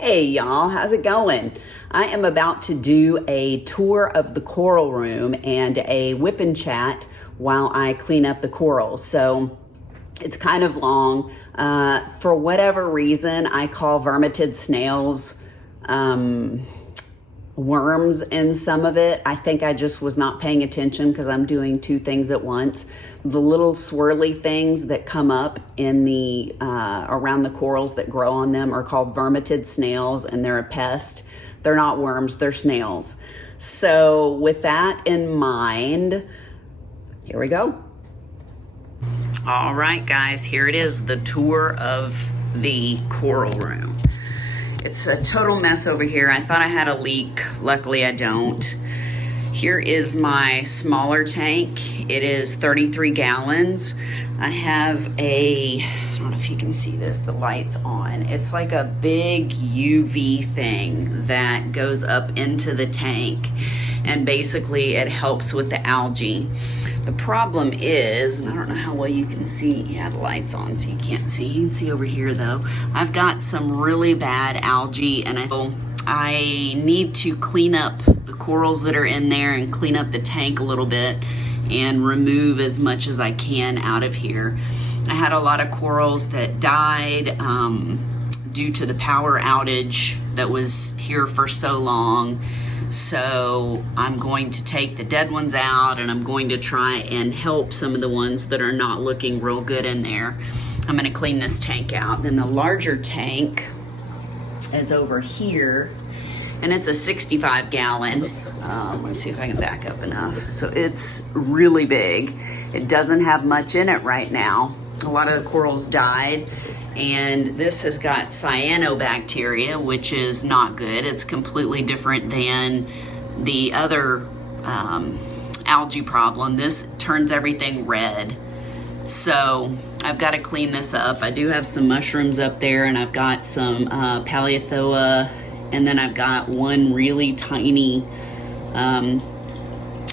Hey y'all, how's it going? I am about to do a tour of the coral room and a whip and chat while I clean up the corals. So it's kind of long. For whatever reason, I call vermitid snails worms in some of it. I think I just was not paying attention because I'm doing two things at once. The little swirly things that come up in the around the corals that grow on them are called vermitid snails, and they're a pest. They're not worms, they're snails. So with that in mind, here we go. All right, guys, here it is, the tour of the coral room. It's a total mess over here. I thought I had a leak. Luckily, I don't. Here is my smaller tank. It is 33 gallons. I have I don't know if you can see this, the light's on. It's like a big UV thing that goes up into the tank, and basically it helps with the algae. The problem is, and I don't know how well you can see, yeah, the light's on so you can't see. You can see over here though. I've got some really bad algae, and I need to clean up the corals that are in there and clean up the tank a little bit and remove as much as I can out of here. I had a lot of corals that died due to the power outage that was here for so long. So I'm going to take the dead ones out, and I'm going to try and help some of the ones that are not looking real good in there. I'm going to clean this tank out. Then the larger tank is over here, and it's a 65 gallon. Let me see if I can back up enough. So it's really big. It doesn't have much in it right now. A lot of the corals died, and this has got cyanobacteria, which is not good. It's completely different than the other algae problem. This turns everything red. So I've got to clean this up. I do have some mushrooms up there, and I've got some Paleothoa, and then I've got one really tiny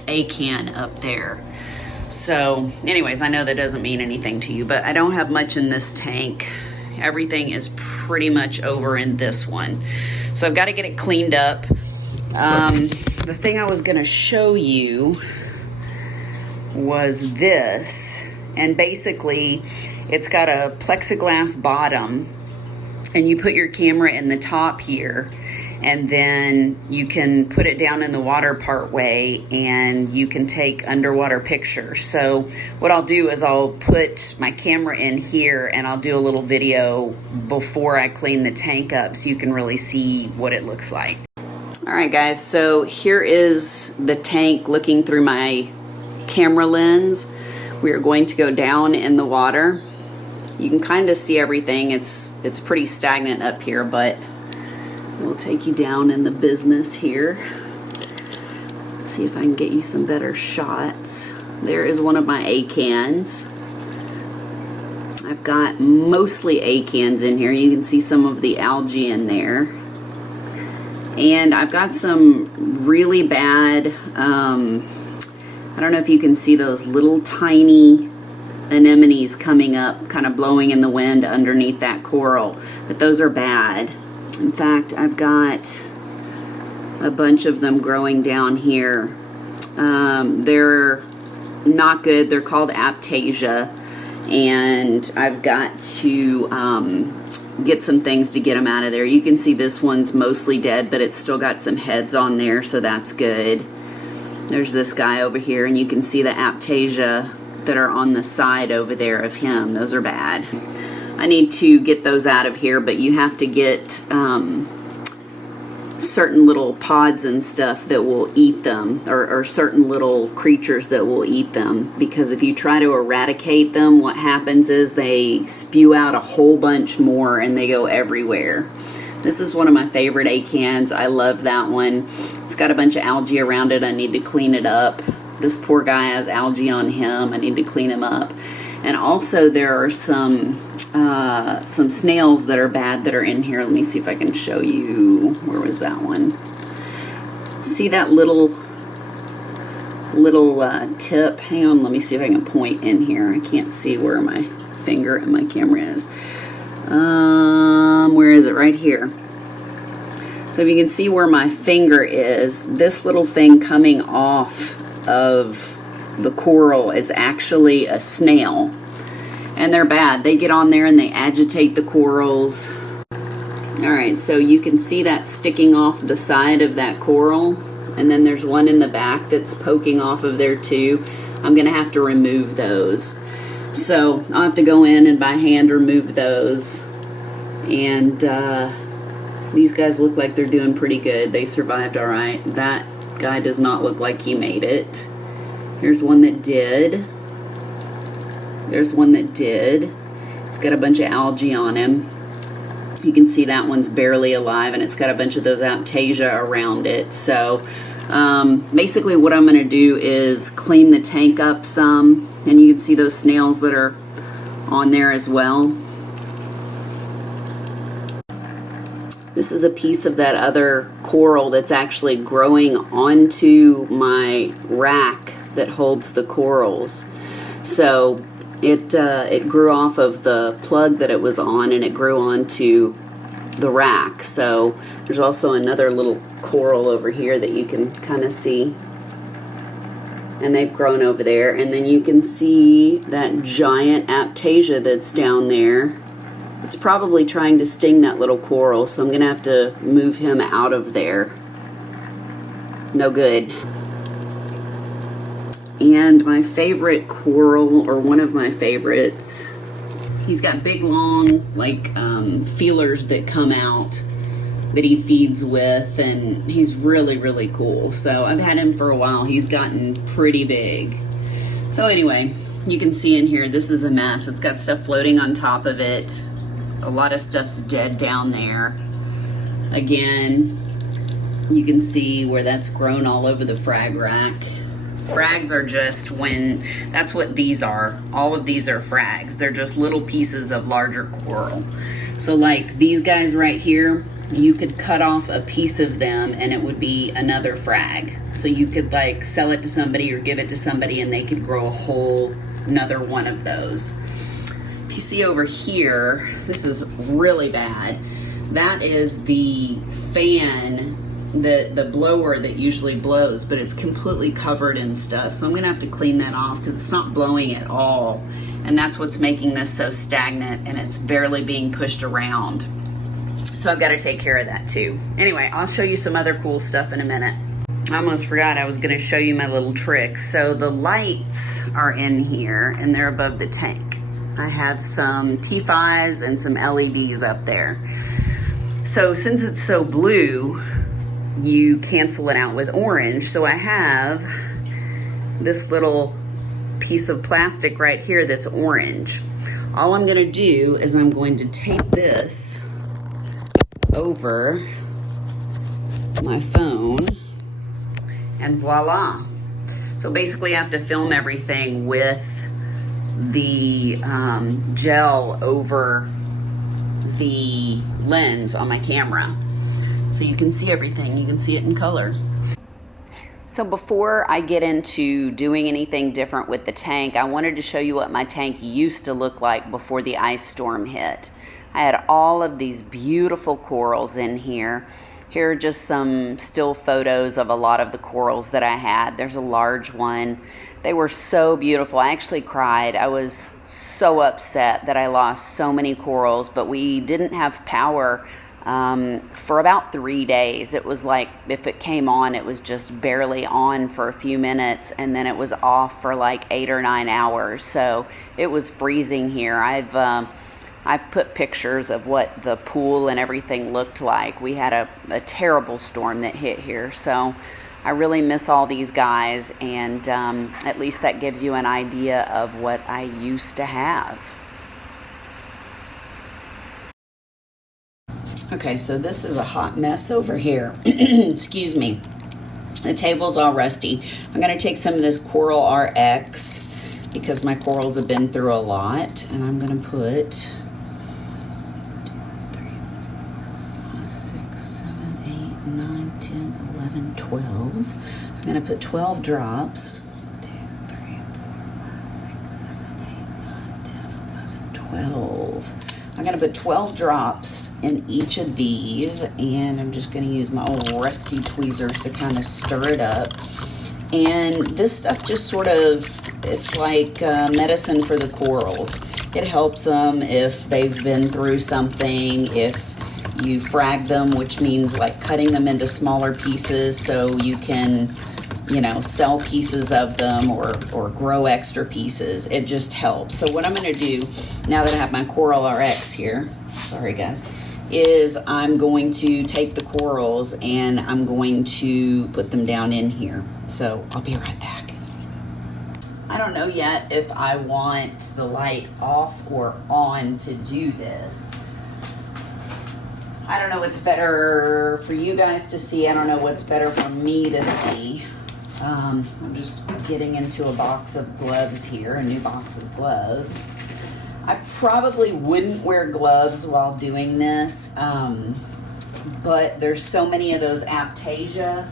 acan up there. So anyways, I know that doesn't mean anything to you, but I don't have much in this tank. Everything is pretty much over in this one. So I've got to get it cleaned up. The thing I was going to show you was this. And basically, it's got a plexiglass bottom, and you put your camera in the top here, and then you can put it down in the water part way, and you can take underwater pictures. So what I'll do is I'll put my camera in here, and I'll do a little video before I clean the tank up so you can really see what it looks like. All right, guys, so here is the tank looking through my camera lens. We are going to go down in the water. You can kind of see everything. It's pretty stagnant up here, but we'll take you down in the business here. Let's see if I can get you some better shots. There is one of my acans. I've got mostly acans in here. You can see some of the algae in there. And I've got some really bad, I don't know if you can see those little tiny anemones coming up, kind of blowing in the wind underneath that coral, but those are bad. In fact, I've got a bunch of them growing down here. They're not good. They're called aptasia, and I've got to get some things to get them out of there. You can see this one's mostly dead, but it's still got some heads on there, so that's good. There's this guy over here, and you can see the aptasia that are on the side over there of him. Those are bad. I need to get those out of here, but you have to get certain little pods and stuff that will eat them, or certain little creatures that will eat them, because if you try to eradicate them, what happens is they spew out a whole bunch more and they go everywhere. This is one of my favorite acans. I love that one. It's got a bunch of algae around it. I need to clean it up. This poor guy has algae on him. I need to clean him up. And also there are some snails that are bad that are in here. Let me see if I can show you. Where was that one? See that little tip? Hang on, let me see if I can point in here. I can't see where my finger and my camera is. Where is it? Right here. So if you can see where my finger is, this little thing coming off of the coral is actually a snail. And they're bad. They get on there and they agitate the corals. All right, so you can see that sticking off the side of that coral. And then there's one in the back that's poking off of there too. I'm gonna have to remove those. So I'll have to go in and by hand remove those. And these guys look like they're doing pretty good. They survived all right. That guy does not look like he made it. Here's one that did. There's one that did. It's got a bunch of algae on him. You can see that one's barely alive, and it's got a bunch of those Amptasia around it. So basically what I'm going to do is clean the tank up some, and you can see those snails that are on there as well. This is a piece of that other coral that's actually growing onto my rack that holds the corals. So it grew off of the plug that it was on, and it grew onto the rack. So there's also another little coral over here that you can kind of see, and they've grown over there. And then you can see that giant Amptasia that's down there. It's probably trying to sting that little coral, so I'm gonna have to move him out of there. No good. And my favorite coral, or one of my favorites, he's got big long like feelers that come out that he feeds with, and he's really, really cool. So I've had him for a while. He's gotten pretty big. So anyway, you can see in here, this is a mess. It's got stuff floating on top of it. A lot of stuff's dead down there. Again, you can see where that's grown all over the frag rack. Frags are just that's what these are. All of these are frags. They're just little pieces of larger coral. So like these guys right here, you could cut off a piece of them and it would be another frag. So you could like sell it to somebody or give it to somebody and they could grow a whole another one of those. You see over here, this is really bad. That is the fan, the blower that usually blows, but it's completely covered in stuff. So I'm gonna have to clean that off because it's not blowing at all. And that's what's making this so stagnant, and it's barely being pushed around. So I've got to take care of that too. Anyway, I'll show you some other cool stuff in a minute. I almost forgot I was gonna show you my little tricks. So the lights are in here and they're above the tank. I have some T5s and some LEDs up there. So since it's so blue, you cancel it out with orange. So I have this little piece of plastic right here that's orange. All I'm gonna do is I'm going to tape this over my phone, and voila. So basically I have to film everything with the gel over the lens on my camera, so you can see everything. You can see it in color. So before I get into doing anything different with the tank, I wanted to show you what my tank used to look like before the ice storm hit. I had all of these beautiful corals in here. Here are just some still photos of a lot of the corals that I had. There's a large one. They were so beautiful. I actually cried. I was so upset that I lost so many corals, but we didn't have power for about 3 days. It was like if it came on, it was just barely on for a few minutes, and then it was off for like 8 or 9 hours. So it was freezing here. I've put pictures of what the pool and everything looked like. We had a terrible storm that hit here. So I really miss all these guys, and at least that gives you an idea of what I used to have. Okay, so this is a hot mess over here. Excuse me. The table's all rusty. I'm gonna take some of this Coral RX because my corals have been through a lot, and I'm gonna put 12. I'm going to put 12 drops. 2, 3, 4, 5, 6, 7, 8, 9, 10, 11, 12. I'm going to put 12 drops in each of these, and I'm just going to use my old rusty tweezers to kind of stir it up. And this stuff just sort of, it's like medicine for the corals. It helps them if they've been through something, if you frag them, which means like cutting them into smaller pieces so you can, you know, sell pieces of them or grow extra pieces. It just helps. So what I'm going to do now that I have my Coral RX here, sorry guys, is I'm going to take the corals and I'm going to put them down in here. So I'll be right back. I don't know yet if I want the light off or on to do this. I don't know what's better for you guys to see. I don't know what's better for me to see. I'm just getting into a box of gloves here, a new box of gloves. I probably wouldn't wear gloves while doing this, but there's so many of those Aiptasia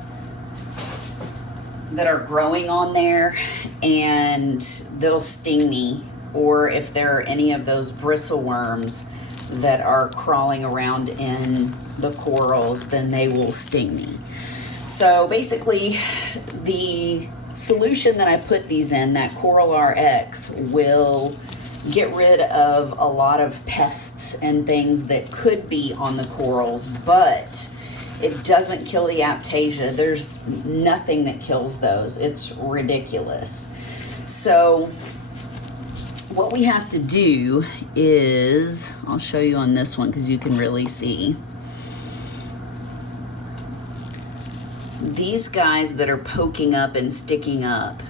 that are growing on there, and they'll sting me. Or if there are any of those bristle worms that are crawling around in the corals, then they will sting me. So basically, the solution that I put these in, that Coral RX, will get rid of a lot of pests and things that could be on the corals, but it doesn't kill the Aiptasia. There's nothing that kills those. It's ridiculous. So what we have to do is, I'll show you on this one because you can really see. These guys that are poking up and sticking up,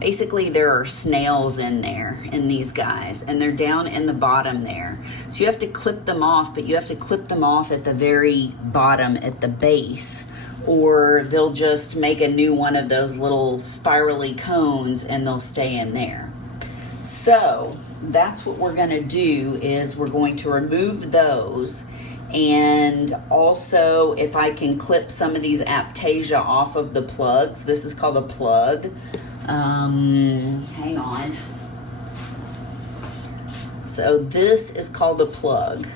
basically there are snails in there, in these guys, and they're down in the bottom there. So you have to clip them off, but you have to clip them off at the very bottom, at the base, or they'll just make a new one of those little spirally cones and they'll stay in there. So that's what we're gonna do, is we're going to remove those. And also, if I can clip some of these Aiptasia off of the plugs, this is called a plug. Hang on. So this is called a plug.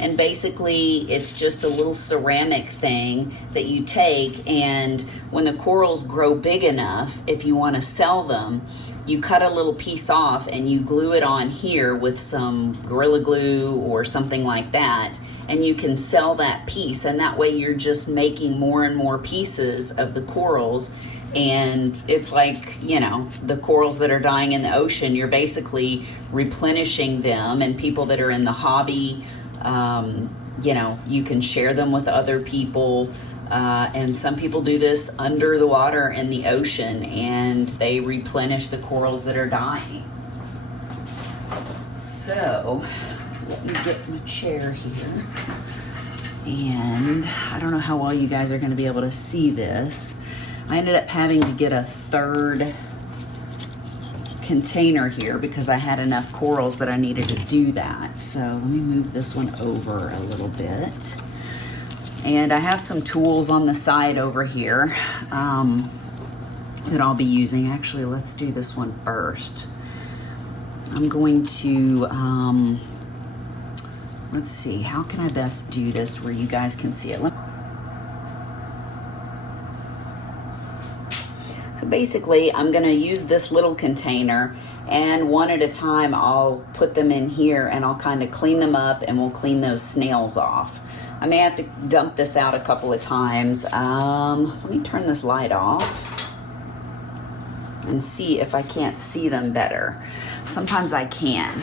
And basically, it's just a little ceramic thing that you take, and when the corals grow big enough, if you want to sell them, you cut a little piece off and you glue it on here with some Gorilla Glue or something like that, and you can sell that piece, and that way you're just making more and more pieces of the corals. And it's like, you know, the corals that are dying in the ocean, you're basically replenishing them, and people that are in the hobby, you know, you can share them with other people. And some people do this under the water in the ocean, and they replenish the corals that are dying. So let me get my chair here. And I don't know how well you guys are going to be able to see this. I ended up having to get a third container here because I had enough corals that I needed to do that. So let me move this one over a little bit. And I have some tools on the side over here that I'll be using. Actually, let's do this one first. I'm going to, let's see, how can I best do this where you guys can see it? So basically, I'm gonna use this little container, and one at a time, I'll put them in here and I'll kind of clean them up, and we'll clean those snails off. I may have to dump this out a couple of times. Let me turn this light off and see if I can't see them better. Sometimes I can,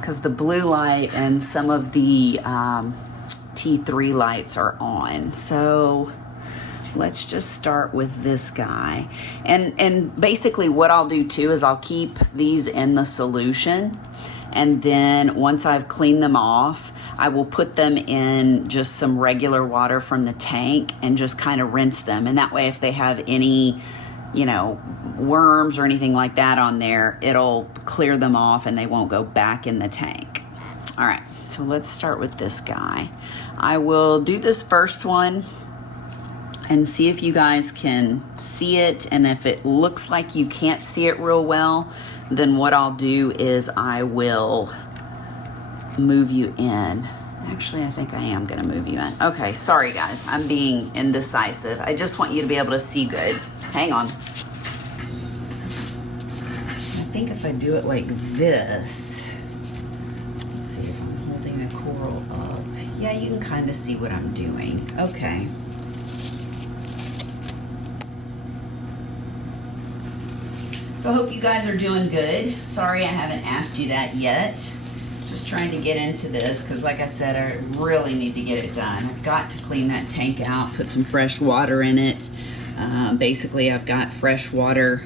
because the blue light and some of the T3 lights are on. So let's just start with this guy. And basically what I'll do too is I'll keep these in the solution, and then once I've cleaned them off, I will put them in just some regular water from the tank and just kind of rinse them. And that way, if they have any, you know, worms or anything like that on there, it'll clear them off and they won't go back in the tank. All right, so let's start with this guy. I will do this first one and see if you guys can see it. And if it looks like you can't see it real well, then what I'll do is I will move you in. Actually, I think I am gonna move you in. Okay, sorry guys, I'm being indecisive. I just want you to be able to see good. Hang on. I think if I do it like this, let's see if I'm holding the coral up. Yeah, you can kind of see what I'm doing. Okay. So I hope you guys are doing good. Sorry I haven't asked you that yet. Just trying to get into this because like I said, I really need to get it done. I've got to clean that tank out, put some fresh water in it. Basically, I've got fresh water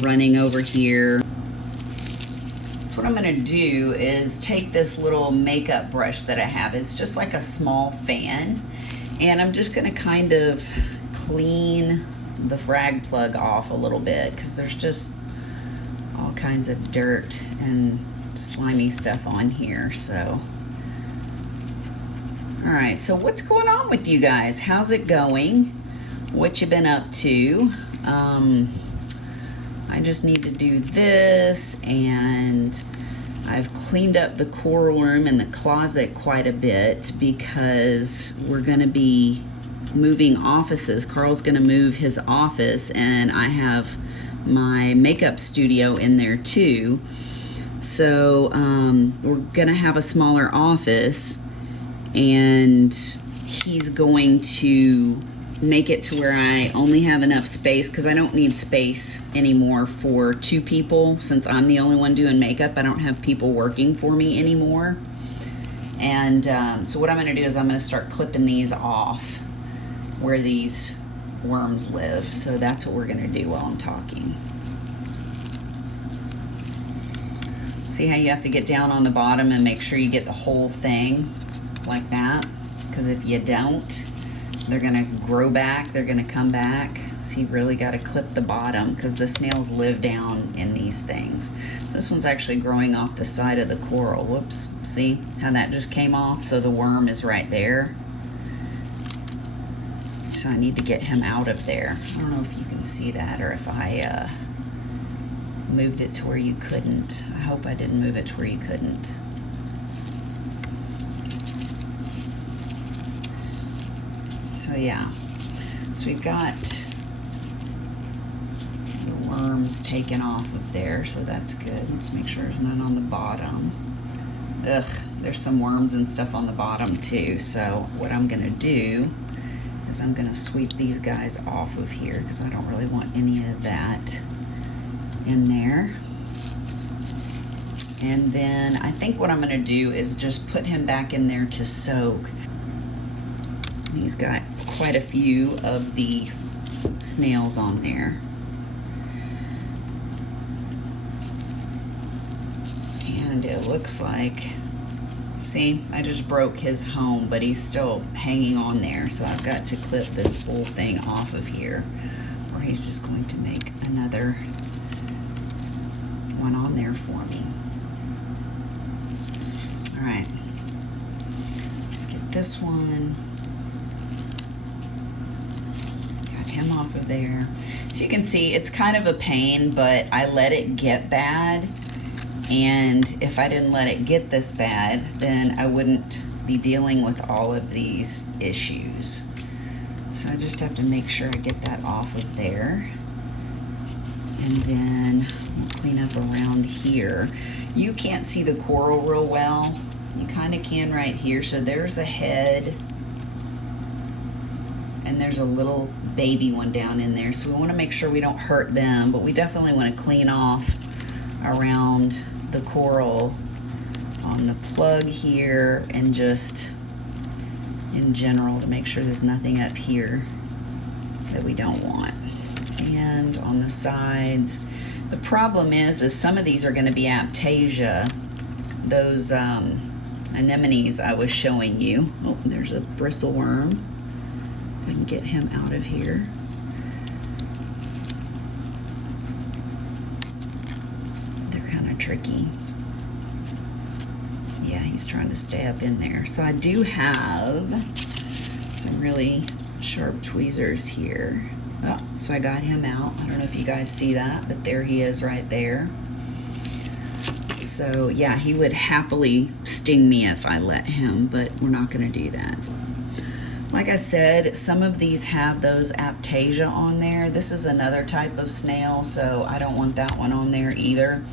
running over here. So what I'm gonna do is take this little makeup brush that I have. It's just like a small fan. And I'm just gonna kind of clean the frag plug off a little bit because there's just all kinds of dirt and slimy stuff on here. So all right, so what's going on with you guys? How's it going? What you been up to? I just need to do this, and I've cleaned up the coral room and the closet quite a bit because we're gonna be moving offices. Carl's gonna move his office, and I have my makeup studio in there too. So we're gonna have a smaller office, and he's going to make it to where I only have enough space because I don't need space anymore for 2 people. Since I'm the only one doing makeup, I don't have people working for me anymore. And so what I'm gonna do is I'm gonna start clipping these off where these worms live. So that's what we're gonna do while I'm talking. See how you have to get down on the bottom and make sure you get the whole thing like that? Because if you don't, they're gonna grow back, they're gonna come back. So you really gotta clip the bottom because the snails live down in these things. This one's actually growing off the side of the coral. Whoops, see how that just came off? So the worm is right there. So I need to get him out of there. I don't know if you can see that or if I moved it to where you couldn't. I hope I didn't move it to where you couldn't. So yeah, so we've got the worms taken off of there, so that's good. Let's make sure there's none on the bottom. Ugh, there's some worms and stuff on the bottom too. So what I'm gonna do is I'm gonna sweep these guys off of here because I don't really want any of that in there. And then I think what I'm gonna do is just put him back in there to soak. He's got quite a few of the snails on there. And it looks like, see, I just broke his home, but he's still hanging on there. So I've got to clip this whole thing off of here, or he's just going to make another one on there for me. All right, let's get this one. Got him off of there. So you can see it's kind of a pain, but I let it get bad. And if I didn't let it get this bad, then I wouldn't be dealing with all of these issues. So I just have to make sure I get that off of there. And then we'll clean up around here. You can't see the coral real well. You kind of can right here. So there's a head, and there's a little baby one down in there. So we want to make sure we don't hurt them, but we definitely want to clean off around the coral on the plug here and just in general to make sure there's nothing up here that we don't want. And on the sides, the problem is some of these are going to be aptasia. Those anemones I was showing you. Oh, there's a bristle worm. If I can get him out of here. They're kind of tricky. Yeah, he's trying to stay up in there. So I do have some really sharp tweezers here. Oh, so I got him out. I don't know if you guys see that, but there he is right there. So yeah, he would happily sting me if I let him, but we're not gonna do that. Like I said, some of these have those Aptasia on there. This is another type of snail, so I don't want that one on there either.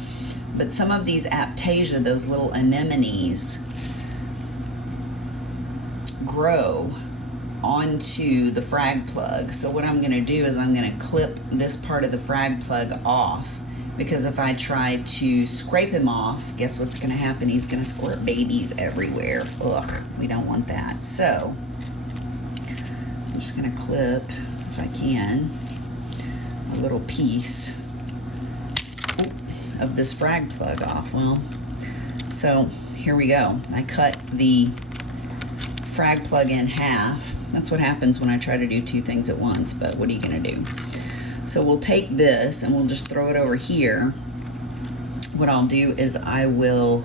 But some of these Aptasia, those little anemones, grow onto the frag plug. So what I'm gonna do is I'm gonna clip this part of the frag plug off, because if I try to scrape him off, guess what's gonna happen? He's gonna squirt babies everywhere. Ugh, we don't want that. So I'm just gonna clip, if I can, a little piece of this frag plug off. Well, so here we go. I cut the frag plug in half. That's what happens when I try to do two things at once, but what are you gonna do? So we'll take this and we'll just throw it over here. What I'll do is I will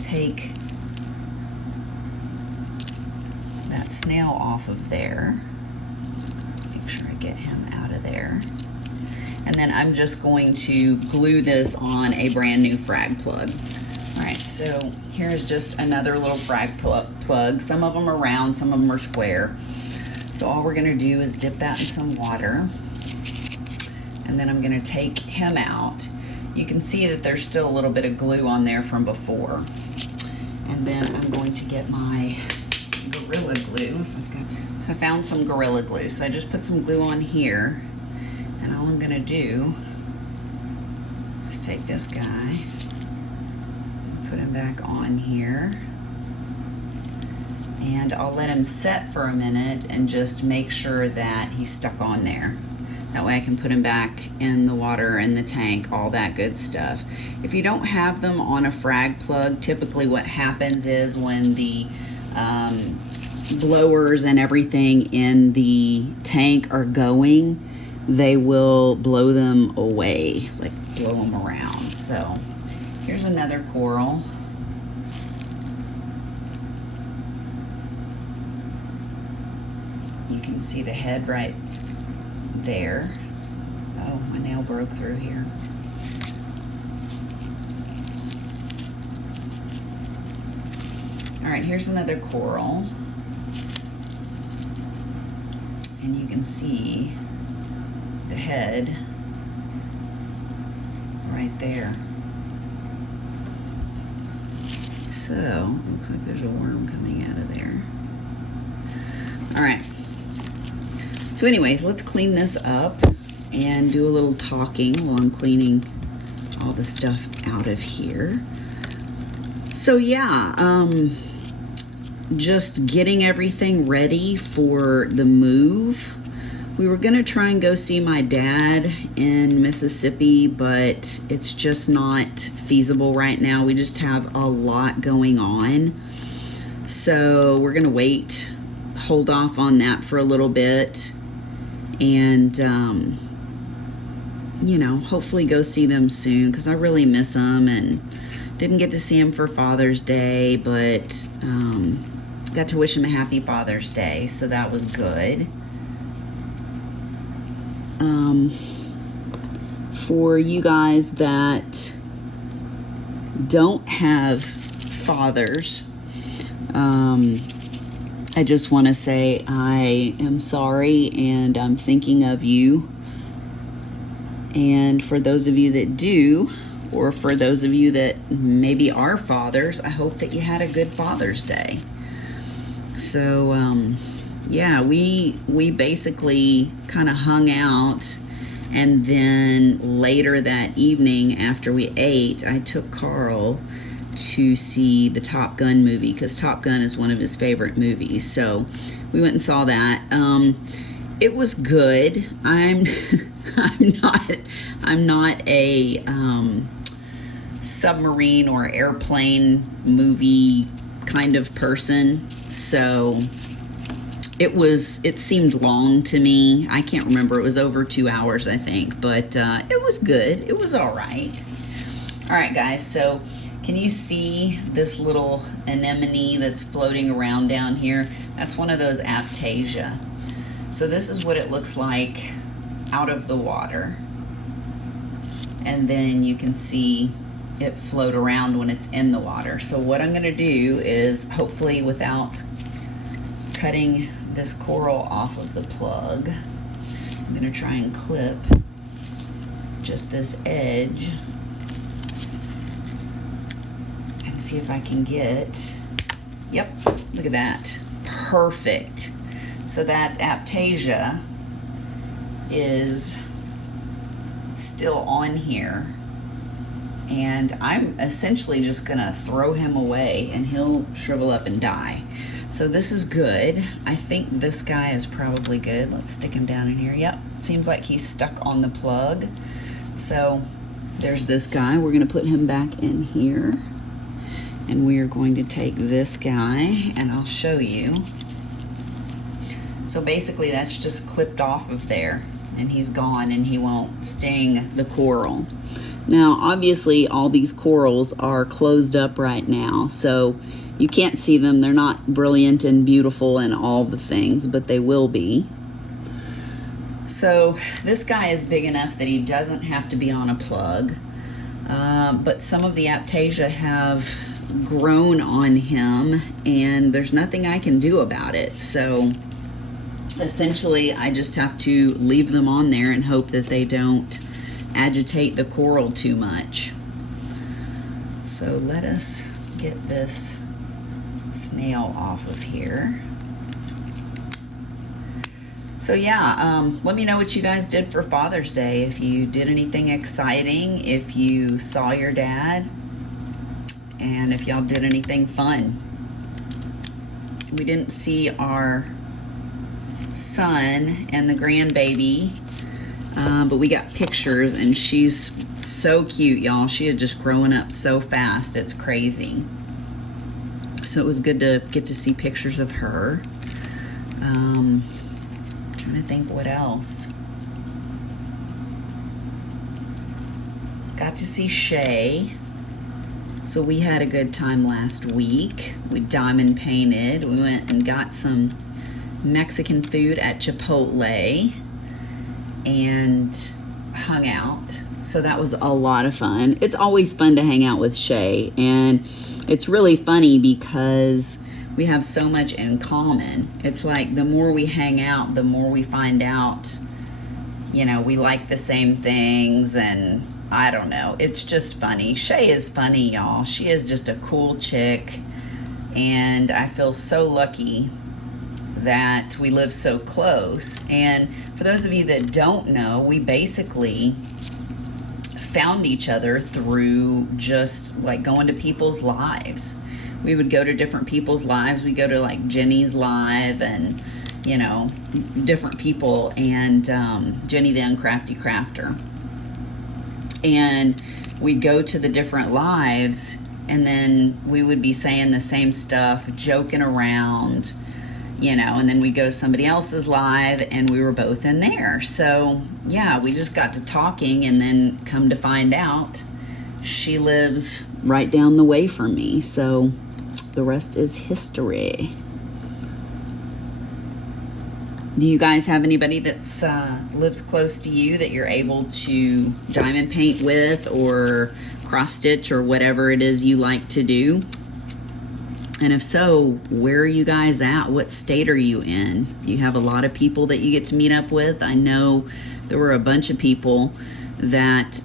take that snail off of there. Make sure I get him out of there. And then I'm just going to glue this on a brand new frag plug. All right, so here's just another little frag plug. Some of them are round, some of them are square. So all we're gonna do is dip that in some water. And then I'm gonna take him out. You can see that there's still a little bit of glue on there from before. And then I'm going to get my Gorilla Glue. So I found some Gorilla Glue. So I just put some glue on here. And all I'm gonna do is take this guy, put him back on here. And I'll let him set for a minute and just make sure that he's stuck on there. That way I can put him back in the water and the tank, all that good stuff. If you don't have them on a frag plug, typically what happens is when the blowers and everything in the tank are going, they will blow them away, like blow them around. So here's another coral. You can see the head right there. Oh, my nail broke through here. All right, here's another coral. And you can see the head right there. So, looks like there's a worm coming out of there. All right. So anyways, let's clean this up and do a little talking while I'm cleaning all the stuff out of here. So yeah, just getting everything ready for the move. We were gonna try and go see my dad in Mississippi, but it's just not feasible right now. We just have a lot going on. So we're gonna wait, hold off on that for a little bit, and you know, hopefully go see them soon, because I really miss them, and didn't get to see him for Father's Day, but got to wish him a happy Father's Day, so that was good. For you guys that don't have fathers, I just want to say I am sorry, and I'm thinking of you. And for those of you that do, or for those of you that maybe are fathers, I hope that you had a good Father's Day. So yeah, we basically kind of hung out, and then later that evening after we ate, I took Carl to see the Top Gun movie, because Top Gun is one of his favorite movies. So we went and saw that. It was good. I'm not a submarine or airplane movie kind of person, so it seemed long to me. I can't remember. It was over 2 hours, I think, but it was good. It was all right. All right, guys, so can you see this little anemone that's floating around down here? That's one of those Aptasia. So this is what it looks like out of the water. And then you can see it float around when it's in the water. So what I'm going to do is, hopefully without cutting this coral off of the plug, I'm going to try and clip just this edge and see if I can get, yep, look at that, perfect. So that Aptasia is still on here, and I'm essentially just gonna throw him away and he'll shrivel up and die. So this is good. I think this guy is probably good. Let's stick him down in here. Yep, seems like he's stuck on the plug. So there's this guy. We're gonna put him back in here, and we are going to take this guy, and I'll show you. So basically that's just clipped off of there, and he's gone, and he won't sting the coral. Now obviously all these corals are closed up right now, so you can't see them. They're not brilliant and beautiful and all the things, but they will be. So this guy is big enough that he doesn't have to be on a plug, but some of the Aptasia have grown on him, and there's nothing I can do about it. So essentially I just have to leave them on there and hope that they don't agitate the coral too much. So let us get this snail off of here. So yeah, let me know what you guys did for Father's Day. If you did anything exciting, if you saw your dad, and if y'all did anything fun. We didn't see our son and the grandbaby, but we got pictures, and she's so cute, y'all. She is just growing up so fast, it's crazy. So it was good to get to see pictures of her. Trying to think what else. Got to see Shay. So we had a good time last week. We diamond painted. We went and got some Mexican food at Chipotle and hung out. So that was a lot of fun. It's always fun to hang out with Shay, and it's really funny because we have so much in common. It's like the more we hang out, the more we find out, you know, we like the same things, and I don't know. It's just funny. Shay is funny, y'all. She is just a cool chick, and I feel so lucky that we live so close. And for those of you that don't know, we basically found each other through just like going to people's lives. We would go to different people's lives. We go to like Jenny's live, and you know, different people, and Jenny the Uncrafty Crafter. And we'd go to the different lives, and then we would be saying the same stuff, joking around, you know, and then we'd go to somebody else's live, and we were both in there. So yeah, we just got to talking, and then come to find out she lives right down the way from me. So the rest is history. Do you guys have anybody that's lives close to you that you're able to diamond paint with, or cross stitch, or whatever it is you like to do? And if so, where are you guys at? What state are you in? You have a lot of people that you get to meet up with. I know there were a bunch of people that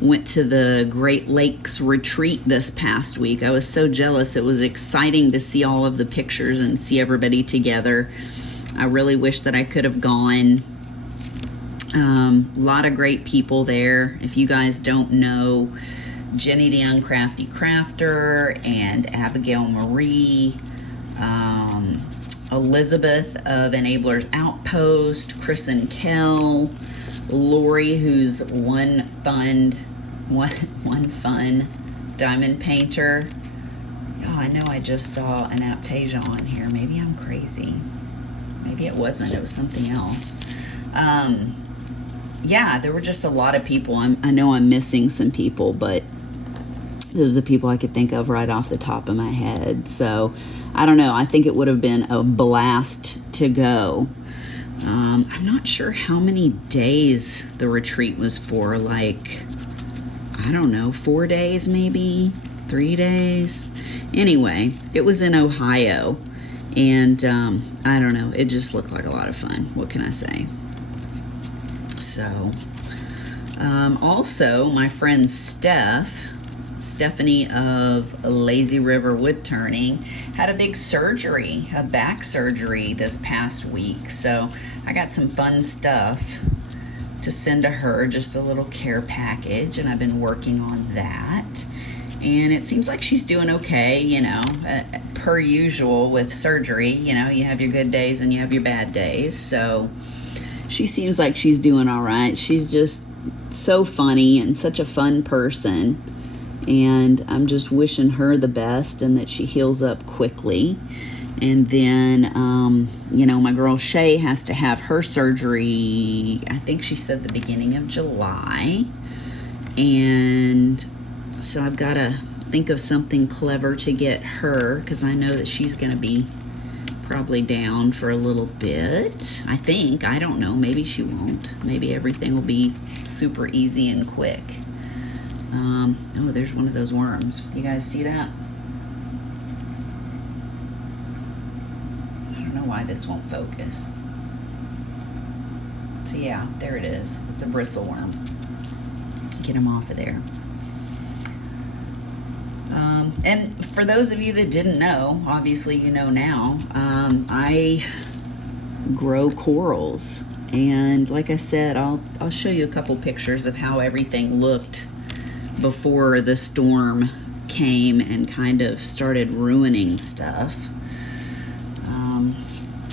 went to the Great Lakes retreat this past week. I was so jealous. It was exciting to see all of the pictures and see everybody together. I really wish that I could have gone. A lot of great people there. If you guys don't know, Jenny the Uncrafty Crafter and Abigail Marie, Elizabeth of Enablers Outpost, Chris and Kel, Lori, who's one fun diamond painter. Oh, I know I just saw an Aptasia on here. Maybe I'm crazy. Maybe it wasn't. It was something else. Yeah, there were just a lot of people. I know I'm missing some people, but those are the people I could think of right off the top of my head. So I don't know. I think it would have been a blast to go. I'm not sure how many days the retreat was for. Like, I don't know, 4 days maybe, 3 days. Anyway, it was in Ohio, and I don't know, it just looked like a lot of fun. What can I say? So, also my friend Stephanie of Lazy River Wood Turning had a big surgery, a back surgery this past week. So I got some fun stuff to send to her, just a little care package, and I've been working on that. And it seems like she's doing okay, you know, per usual with surgery. You know, you have your good days and you have your bad days. So she seems like she's doing all right. She's just so funny and such a fun person. And I'm just wishing her the best and that she heals up quickly. And then, you know, my girl Shay has to have her surgery, I think she said the beginning of July. And so I've got to think of something clever to get her, because I know that she's going to be probably down for a little bit. I think. I don't know. Maybe she won't. Maybe everything will be super easy and quick. Oh, there's one of those worms. You guys see that? I don't know why this won't focus. So yeah, there it is. It's a bristle worm. Get him off of there. And for those of you that didn't know, obviously you know now, I grow corals. And like I said, I'll show you a couple pictures of how everything looked before the storm came and kind of started ruining stuff.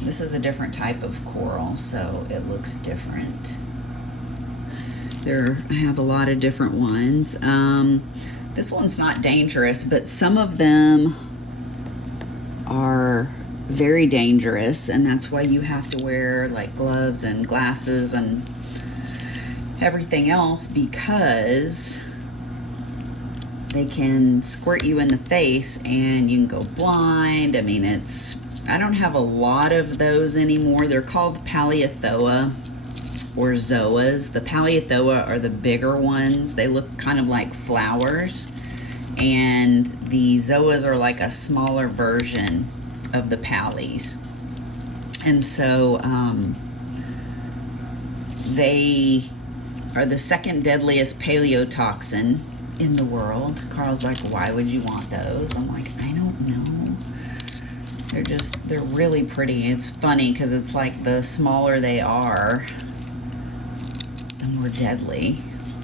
This is a different type of coral, so it looks different. I have a lot of different ones. This one's not dangerous, but some of them are very dangerous, and that's why you have to wear like gloves and glasses and everything else, because they can squirt you in the face and you can go blind. I mean, I don't have a lot of those anymore. They're called Paleothoa or Zoas. The Paleothoa are the bigger ones. They look kind of like flowers. And the Zoas are like a smaller version of the Pales. And so they are the second deadliest paleotoxin in the world. Carl's like, why would you want those? I'm like, I don't know. They're really pretty. It's funny because it's like the smaller they are, the more deadly.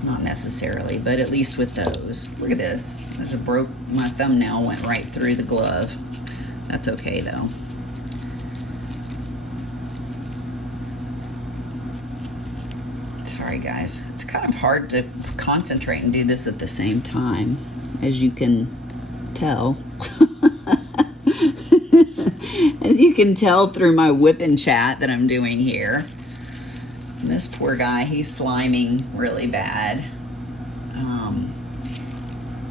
Not necessarily, but at least with those. Look at this. My thumbnail went right through the glove. That's okay though. Sorry guys, it's kind of hard to concentrate and do this at the same time, as you can tell. As you can tell through my whipping chat that I'm doing here. And this poor guy, he's sliming really bad.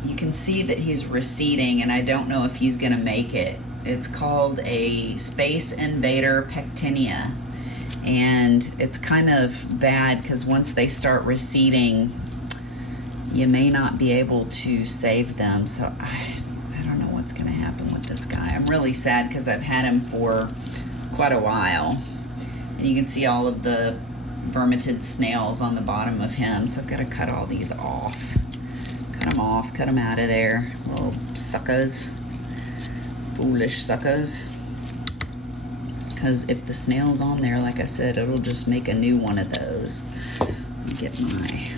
You can see that he's receding, and I don't know if he's gonna make it. It's called a Space Invader Pectinia. And it's kind of bad because once they start receding, you may not be able to save them. So I don't know what's going to happen with this guy. I'm really sad because I've had him for quite a while. And you can see all of the vermitid snails on the bottom of him. So I've got to cut all these off. Cut them off, cut them out of there. Little suckers. Foolish suckers. Because if the snail's on there, like I said, it'll just make a new one of those. Let me get my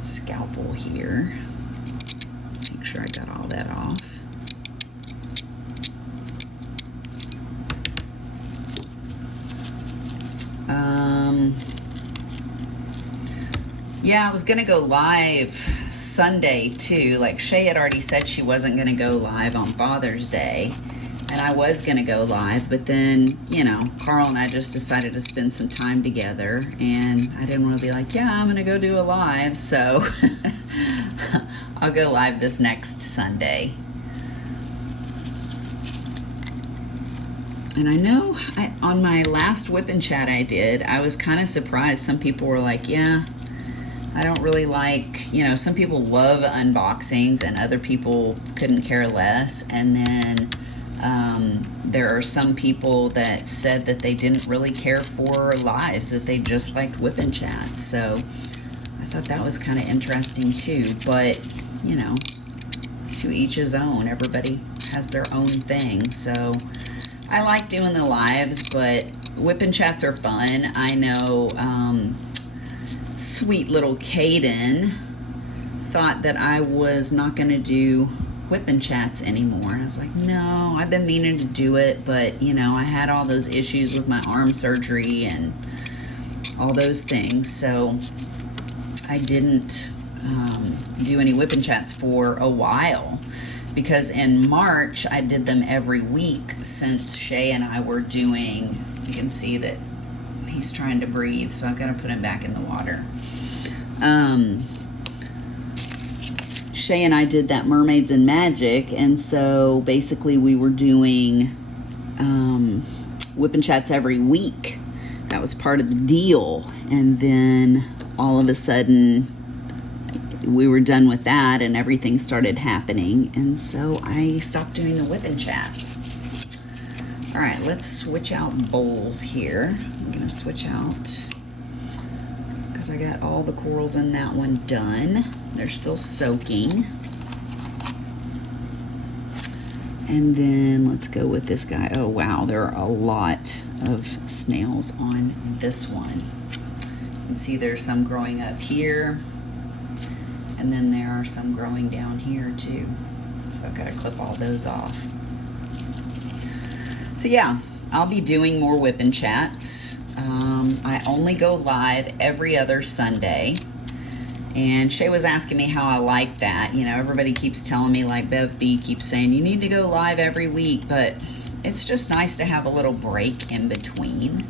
scalpel here. Make sure I got all that off. Yeah, I was going to go live Sunday too. Like Shay had already said she wasn't going to go live on Father's Day. And I was going to go live, but then, you know, Carl and I just decided to spend some time together, and I didn't want to be like, yeah, I'm going to go do a live, so I'll go live this next Sunday. And I know on my last whip and chat I did, I was kind of surprised. Some people were like, yeah, I don't really like, you know, some people love unboxings and other people couldn't care less. And then there are some people that said that they didn't really care for lives, that they just liked whipping chats. So I thought that was kind of interesting too. But, you know, to each his own. Everybody has their own thing. So I like doing the lives, but whipping chats are fun. I know sweet little Caden thought that I was not going to do whipping chats anymore. I was like, no, I've been meaning to do it, but you know, I had all those issues with my arm surgery and all those things, so I didn't do any whipping chats for a while, because in March I did them every week since Shay and I were doing, you can see that he's trying to breathe, so I've got to put him back in the water. Shay and I did that Mermaids and Magic, and so basically we were doing whipping chats every week. That was part of the deal. And then all of a sudden we were done with that and everything started happening, and so I stopped doing the whipping chats. All right, let's switch out bowls here. I'm gonna switch out because I got all the corals in that one done. They're still soaking. And then let's go with this guy. Oh wow, there are a lot of snails on this one. You can see there's some growing up here, and then there are some growing down here too. So I've got to clip all those off. So yeah, I'll be doing more whipping chats. I only go live every other Sunday. And Shay was asking me how I like that. You know, everybody keeps telling me, like Bev B keeps saying, you need to go live every week, but it's just nice to have a little break in between.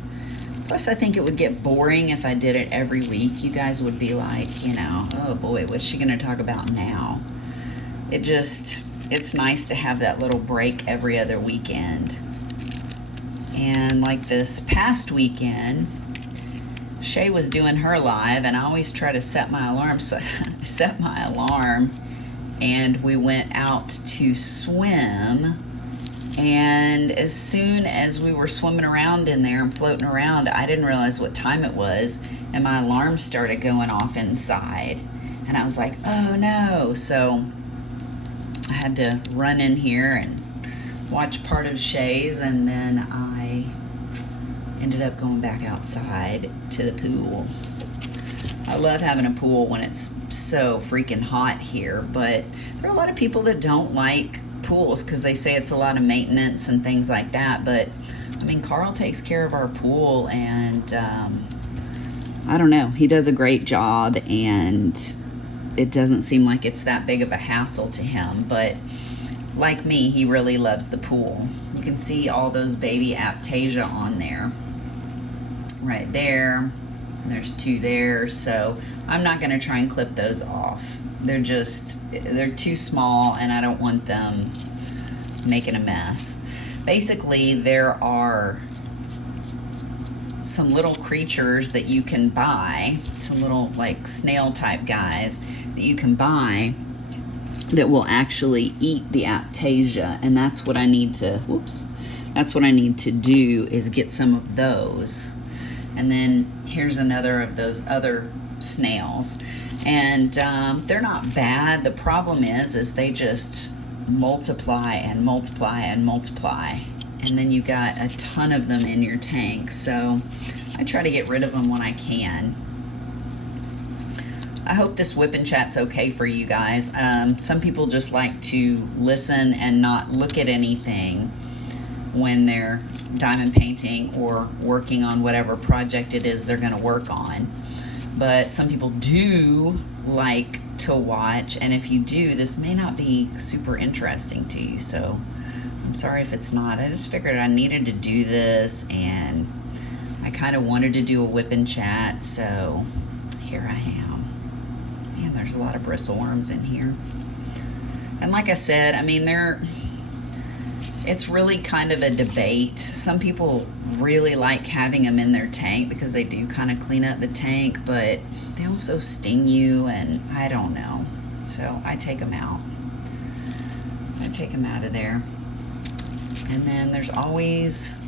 Plus, I think it would get boring if I did it every week. You guys would be like, you know, oh boy, what's she gonna talk about now? It's nice to have that little break every other weekend. And like this past weekend, Shay was doing her live, and I always try to set my alarm. So I set my alarm, and we went out to swim. And as soon as we were swimming around in there and floating around, I didn't realize what time it was, and my alarm started going off inside. And I was like, oh no. So I had to run in here and watch part of Shay's, and then I ended up going back outside to the pool. I love having a pool when it's so freaking hot here, but there are a lot of people that don't like pools because they say it's a lot of maintenance and things like that. But I mean, Carl takes care of our pool, and I don't know, he does a great job, and it doesn't seem like it's that big of a hassle to him. But like me, he really loves the pool. You can see all those baby Aptasia on there right there. There's two there, so I'm not going to try and clip those off. They're too small, and I don't want them making a mess. Basically, there are some little creatures that you can buy, some little like snail type guys that you can buy that will actually eat the Aptasia, and that's what I need to, that's what I need to do, is get some of those. And then here's another of those other snails, and they're not bad. The problem is they just multiply and multiply and multiply, and then you got a ton of them in your tank. So I try to get rid of them when I can. I hope this whipping chat's okay for you guys. Some people just like to listen and not look at anything when they're diamond painting or working on whatever project it is they're going to work on. But some people do like to watch, and if you do, this may not be super interesting to you, so I'm sorry if it's not. I just figured I needed to do this, and I kind of wanted to do a whipping chat, so here I am. Man, there's a lot of bristle worms in here. And like I said, I mean, it's really kind of a debate. Some people really like having them in their tank because they do kind of clean up the tank, but they also sting you, and I don't know. So I take them out. I take them out of there. And then there's always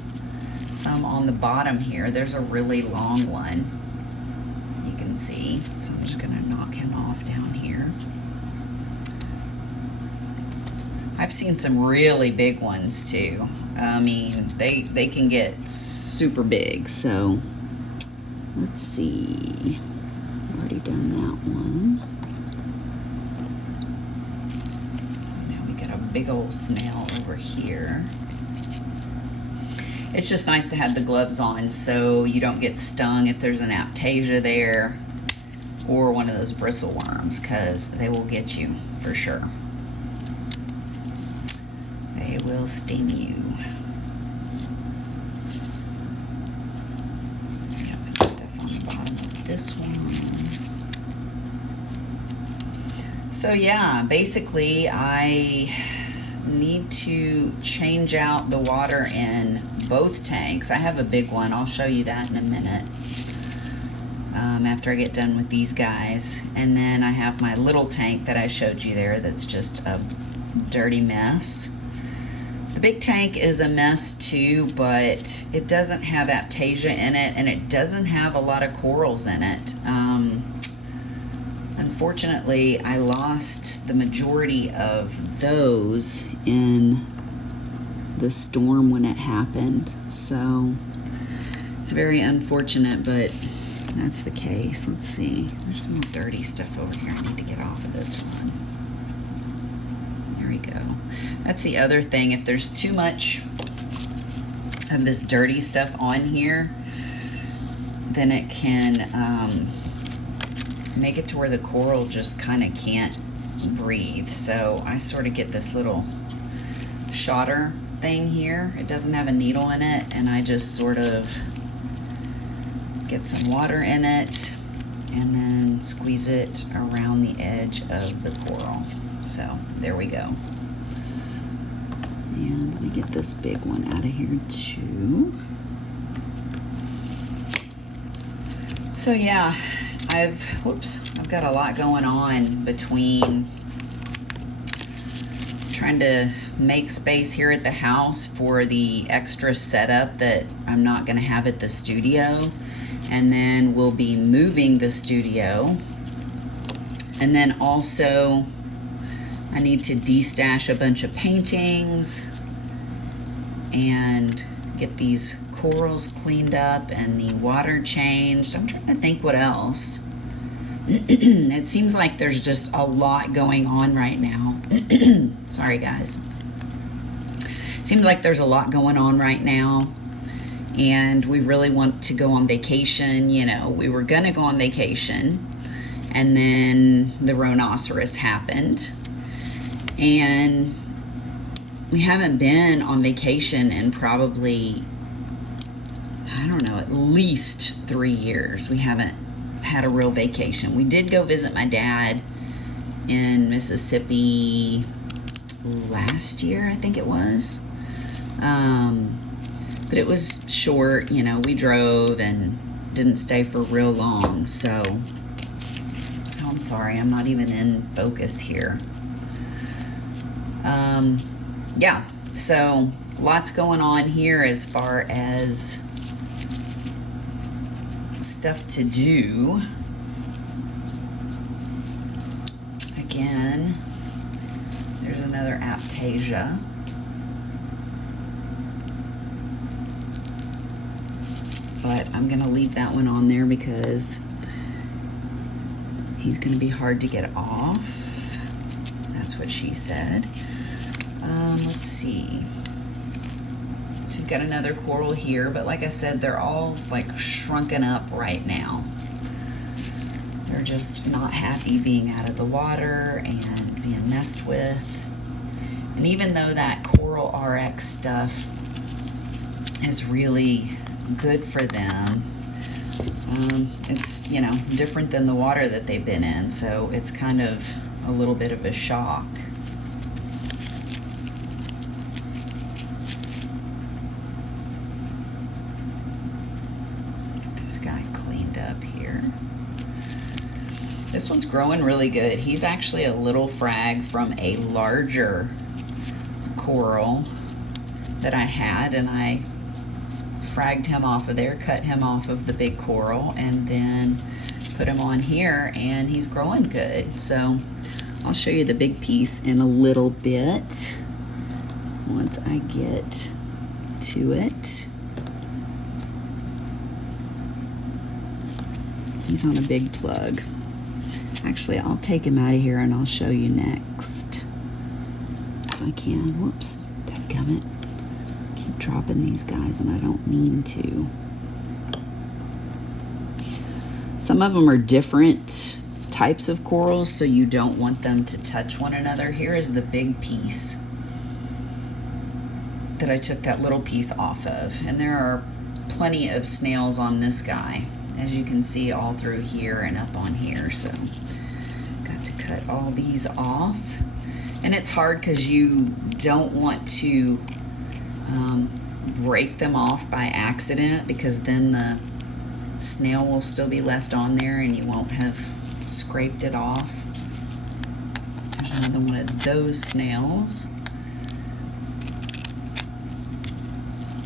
some on the bottom here. There's a really long one, you can see. So I'm just gonna knock him off down here. I've seen some really big ones too. I mean, they can get super big. So let's see. I've already done that one. Now we got a big old snail over here. It's just nice to have the gloves on so you don't get stung if there's an aptasia there or one of those bristle worms, because they will get you for sure. They will sting you. I got some stuff on the bottom of this one. So yeah, basically I need to change out the water in both tanks. I have a big one. I'll show you that in a minute after I get done with these guys. And then I have my little tank that I showed you there that's just a dirty mess. The big tank is a mess too, but it doesn't have aptasia in it, and it doesn't have a lot of corals in it. Unfortunately, I lost the majority of those in the storm when it happened. So it's very unfortunate, but that's the case. Let's see. There's some more dirty stuff over here I need to get off of this one. There we go. That's the other thing. If there's too much of this dirty stuff on here, then it can make it to where the coral just kind of can't breathe. So I sort of get this little shotter thing here. It doesn't have a needle in it, and I just sort of get some water in it and then squeeze it around the edge of the coral. So there we go. And let me get this big one out of here too. So yeah, I've got a lot going on between trying to make space here at the house for the extra setup that I'm not going to have at the studio, and then we'll be moving the studio, and then also I need to destash a bunch of paintings and get these corals cleaned up and the water changed. I'm trying to think what else. It seems like there's just a lot going on right now. Sorry guys. Seems like there's a lot going on right now, and we really want to go on vacation. You know, we were gonna go on vacation, and then the rhinoceros happened, and we haven't been on vacation in probably, I don't know, at least 3 years. We haven't had a real vacation. We did go visit my dad in Mississippi last year, I think it was. But it was short, you know, we drove and didn't stay for real long. So, oh, I'm sorry, I'm not even in focus here. Yeah, so lots going on here as far as stuff to do. Again, there's another aptasia. But I'm going to leave that one on there because he's going to be hard to get off. That's what she said. Let's see. So we've got another coral here, but like I said, they're all like shrunken up right now. They're just not happy being out of the water and being messed with. And even though that Coral RX stuff is really good for them, it's, you know, different than the water that they've been in, so it's kind of a little bit of a shock. Get this guy cleaned up here. This one's growing really good. He's actually a little frag from a larger coral that I had, and I fragged him off of there, cut him off of the big coral, and then put him on here, and he's growing good. So I'll show you the big piece in a little bit once I get to it. He's on a big plug. Actually, I'll take him out of here and I'll show you next if I can. Whoops, dadgummit. Keep dropping these guys and I don't mean to. Some of them are different types of corals, so you don't want them to touch one another. Here is the big piece that I took that little piece off of. And there are plenty of snails on this guy, as you can see, all through here and up on here. So got to cut all these off. And it's hard because you don't want to break them off by accident, because then the snail will still be left on there and you won't have scraped it off. There's another one of those snails.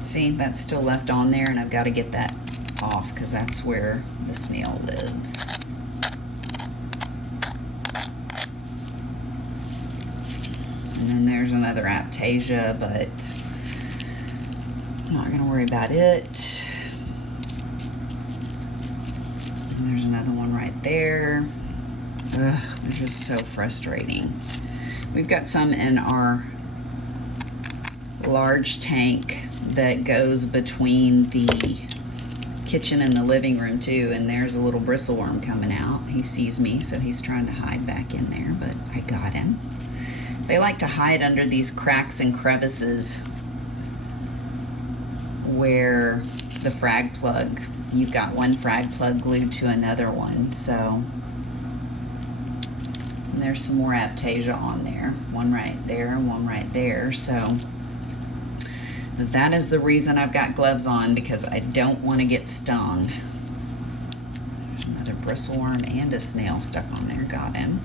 See, that's still left on there, and I've got to get that off because that's where the snail lives. And then there's another Aptasia, but I'm not going to worry about it. And there's another one right there. Ugh, they're just so frustrating. We've got some in our large tank that goes between the kitchen and the living room too, and there's a little bristle worm coming out. He sees me, so he's trying to hide back in there, but I got him. They like to hide under these cracks and crevices where the frag plug, you've got one frag plug glued to another one. So, and there's some more Aptasia on there, one right there and one right there. So that is the reason I've got gloves on, because I don't want to get stung. There's another bristle worm and a snail stuck on there. Got him.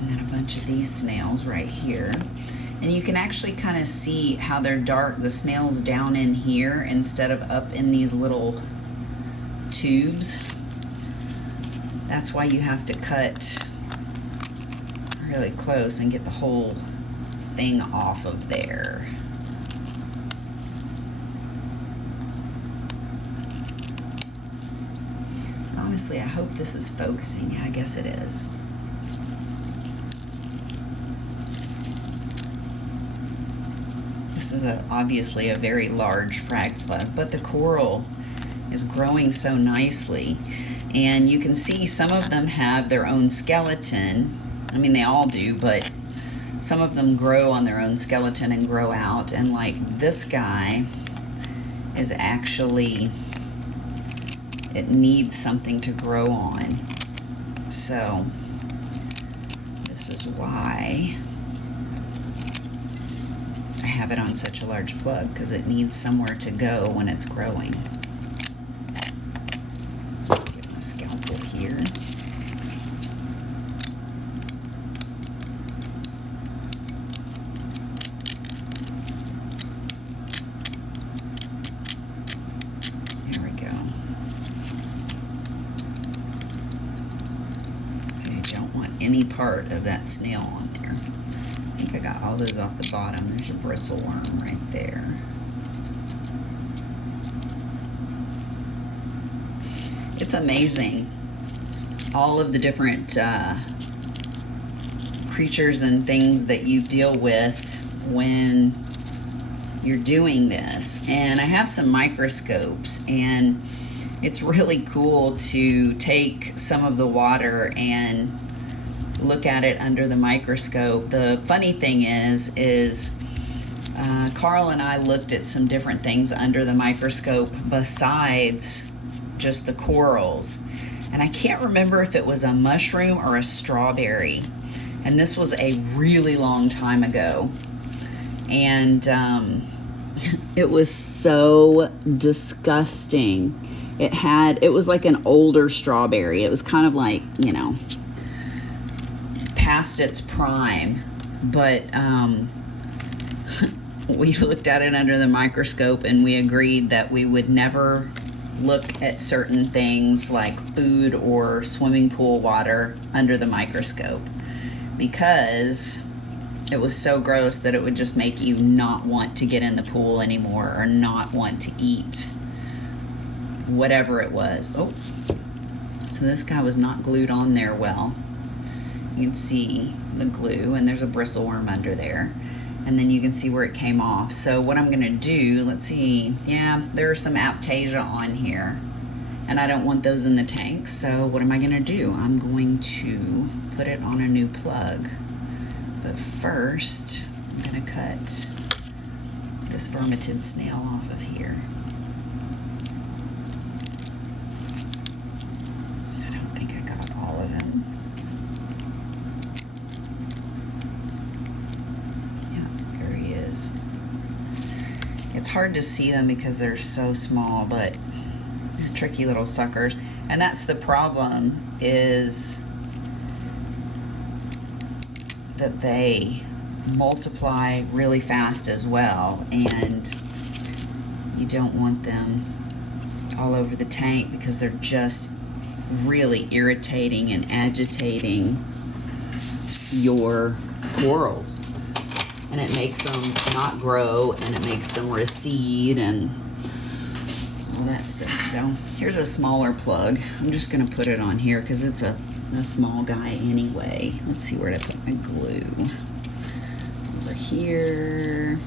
And then a bunch of these snails right here. And you can actually kind of see how they're dark. The snail's down in here instead of up in these little tubes. That's why you have to cut really close and get the whole thing off of there. Honestly, I hope this is focusing. Yeah, I guess it is. This is obviously a very large frag plug, but the coral is growing so nicely. And you can see some of them have their own skeleton. I mean, they all do, but some of them grow on their own skeleton and grow out. And like this guy is actually, it needs something to grow on. So this is why I have it on such a large plug, because it needs somewhere to go when it's growing. Get my scalpel here. There we go. Okay, don't want any part of that snail on there. I think I got all those off the bottom. There's a bristle worm right there. It's amazing, all of the different creatures and things that you deal with when you're doing this. And I have some microscopes, and it's really cool to take some of the water and look at it under the microscope. The funny thing is Carl and I looked at some different things under the microscope besides just the corals. And I can't remember if it was a mushroom or a strawberry. And this was a really long time ago. And it was so disgusting. It was like an older strawberry. It was kind of like, you know, past its prime, but we looked at it under the microscope and we agreed that we would never look at certain things like food or swimming pool water under the microscope, because it was so gross that it would just make you not want to get in the pool anymore or not want to eat whatever it was. Oh, so this guy was not glued on there well. You can see the glue, and there's a bristle worm under there, and then you can see where it came off. So what I'm gonna do, let's see, yeah, there's some Aptasia on here, and I don't want those in the tank, so what am I gonna do? I'm going to put it on a new plug. But first, I'm gonna cut this vermitid snail off of here. I don't think I got all of him. Yeah, there he is. It's hard to see them because they're so small, but they're tricky little suckers. And that's the problem, is that they multiply really fast as well, and you don't want them all over the tank because they're just really irritating and agitating your corals, and it makes them not grow, and it makes them recede and all that stuff. So here's a smaller plug. I'm just gonna put it on here because it's a small guy anyway. Let's see where to put my glue. Over here.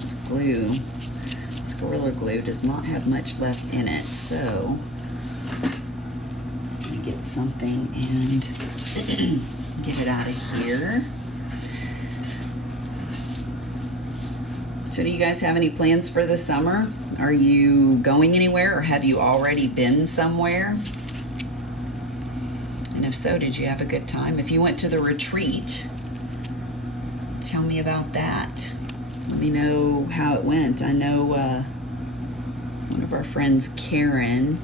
This glue, this Gorilla Glue, does not have much left in it, so I'm gonna get something and get it out of here. So do you guys have any plans for the summer? Are you going anywhere, or have you already been somewhere? And if so, did you have a good time? If you went to the retreat, tell me about that. Let me know how it went. I know one of our friends, Karen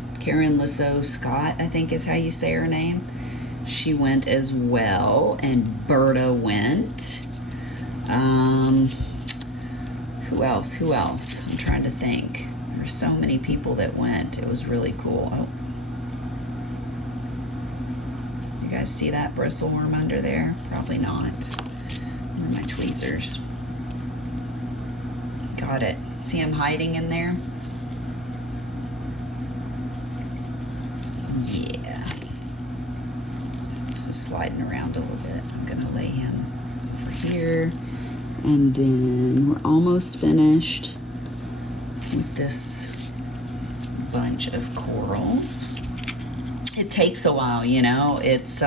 Lasso Scott, I think is how you say her name. She went as well, and Berta went. Who else? I'm trying to think. There were so many people that went. It was really cool. Oh. You guys see that bristle worm under there? Probably not. Where are my tweezers? Got it. See him hiding in there? Yeah. This is sliding around a little bit. I'm gonna lay him over here. And then we're almost finished with this bunch of corals. It takes a while, you know. It's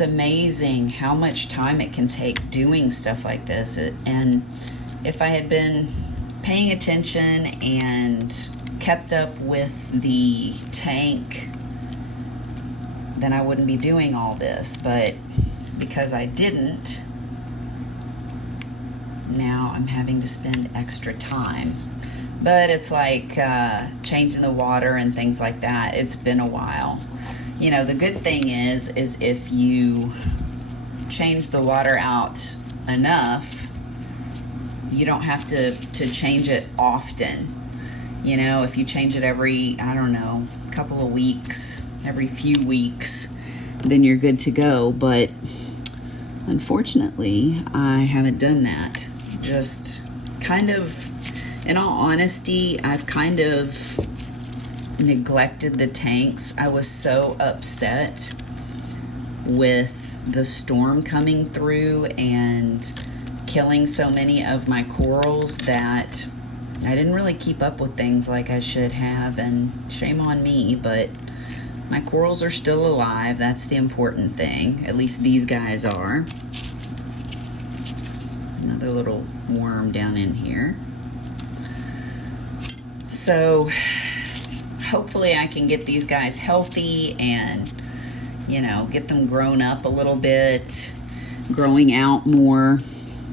amazing how much time it can take doing stuff like this. And if I had been paying attention and kept up with the tank, then I wouldn't be doing all this. But because I didn't, now I'm having to spend extra time. But it's like changing the water and things like that. It's been a while. You know, the good thing is if you change the water out enough, you don't have to change it often. You know, if you change it every, I don't know, couple of weeks, every few weeks, then you're good to go. But unfortunately, I haven't done that. Just kind of, in all honesty, I've kind of neglected the tanks. I was so upset with the storm coming through and killing so many of my corals that I didn't really keep up with things like I should have, and shame on me, but my corals are still alive. That's the important thing. At least these guys are. Another little worm down in here. So hopefully I can get these guys healthy and, you know, get them grown up a little bit, growing out more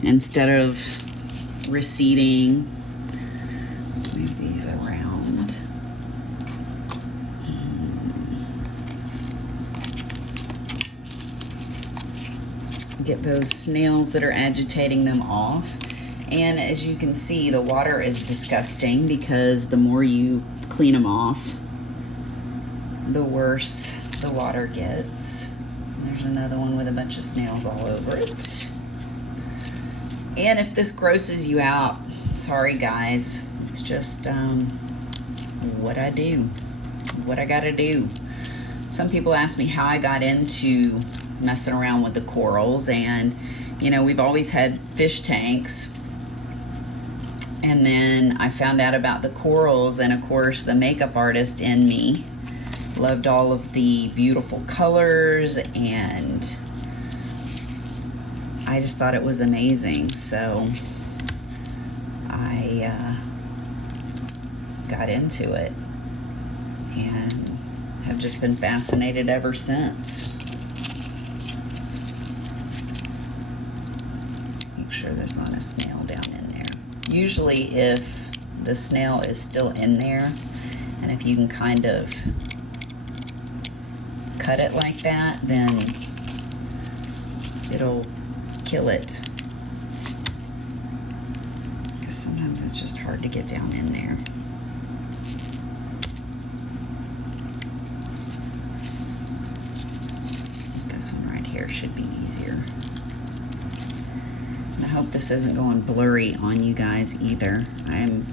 instead of receding. Move these around. get those snails that are agitating them off. And as you can see, the water is disgusting because the more you clean them off, the worse the water gets. And there's another one with a bunch of snails all over it. And if this grosses you out, sorry guys, it's just what I do, what I gotta do. Some people ask me how I got into messing around with the corals, and you know, we've always had fish tanks, and then I found out about the corals, and of course the makeup artist in me loved all of the beautiful colors, and I just thought it was amazing. So I got into it and have just been fascinated ever since. Make sure there's not a snail down in there. Usually if the snail is still in there, and if you can kind of cut it like that, then it'll kill it. Because sometimes it's just hard to get down in there. This one right here should be easier. I hope this isn't going blurry on you guys either. I'm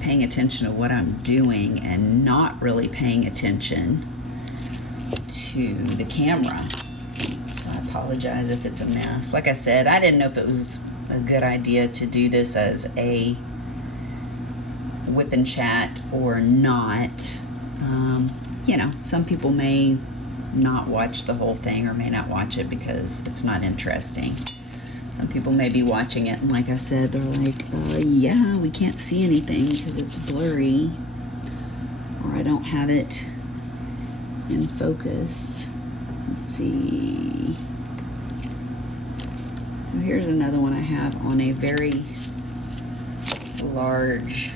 paying attention to what I'm doing and not really paying attention to the camera. So I apologize if it's a mess. Like I said, I didn't know if it was a good idea to do this as a whip and chat or not. You know, some people may not watch the whole thing or may not watch it because it's not interesting. Some people may be watching it and like I said, they're like, yeah, we can't see anything because it's blurry, or I don't have it in focus. Let's see. So here's another one I have on a very large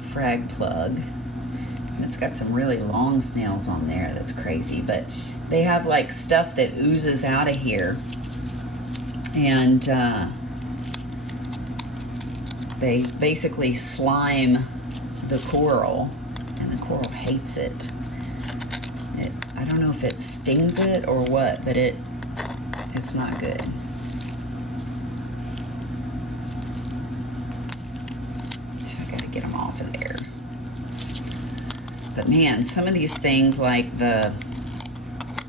frag plug. And it's got some really long snails on there. That's crazy. But they have like stuff that oozes out of here. And they basically slime the coral. And the coral hates it. I don't know if it stings it or what, but it's not good. So I gotta get them off of there. But man, some of these things like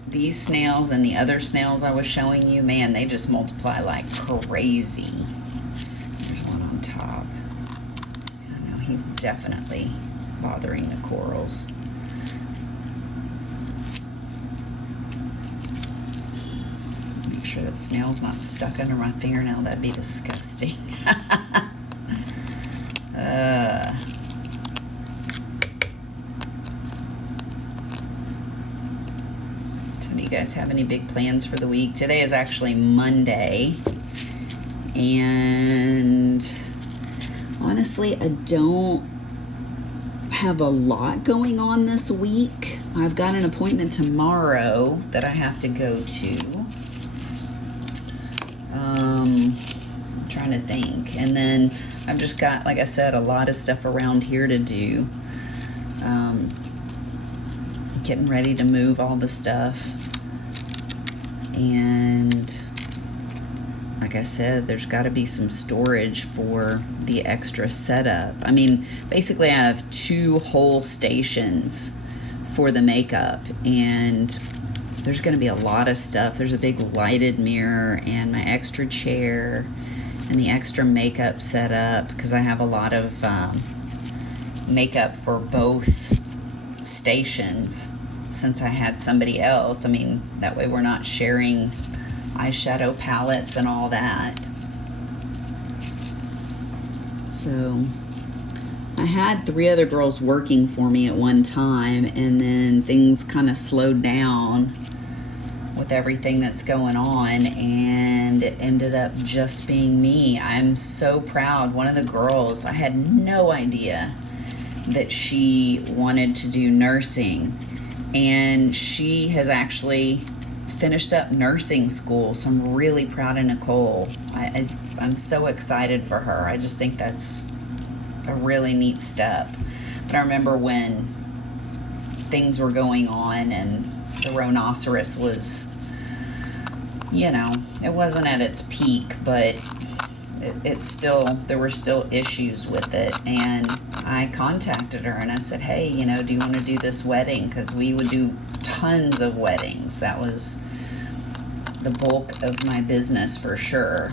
these snails and the other snails I was showing you, man, they just multiply like crazy. There's one on top. I know he's definitely bothering the corals. Make sure that snail's not stuck under my fingernail. That'd be disgusting. So do you guys have any big plans for the week? Today is actually Monday, and honestly, I don't have a lot going on this week. I've got an appointment tomorrow that I have to go to. I'm trying to think. And then I've just got, like I said, a lot of stuff around here to do. Getting ready to move all the stuff. And like I said, there's got to be some storage for the extra setup. I mean, basically I have 2 whole stations for the makeup, and there's going to be a lot of stuff. There's a big lighted mirror and my extra chair and the extra makeup setup, because I have a lot of makeup for both stations since I had somebody else. I mean, that way we're not sharing eyeshadow palettes and all that. So I had 3 other girls working for me at one time, and then things kind of slowed down with everything that's going on, and it ended up just being me. I'm so proud. One of the girls, I had no idea that she wanted to do nursing, and she has actually finished up nursing school, so I'm really proud of Nicole. I'm so excited for her. I just think that's a really neat step. But I remember when things were going on and the rhinoceros was, you know, it wasn't at its peak, but it's still, there were still issues with it. And I contacted her and I said, hey, you know, do you want to do this wedding? Because we would do tons of weddings. That was the bulk of my business for sure.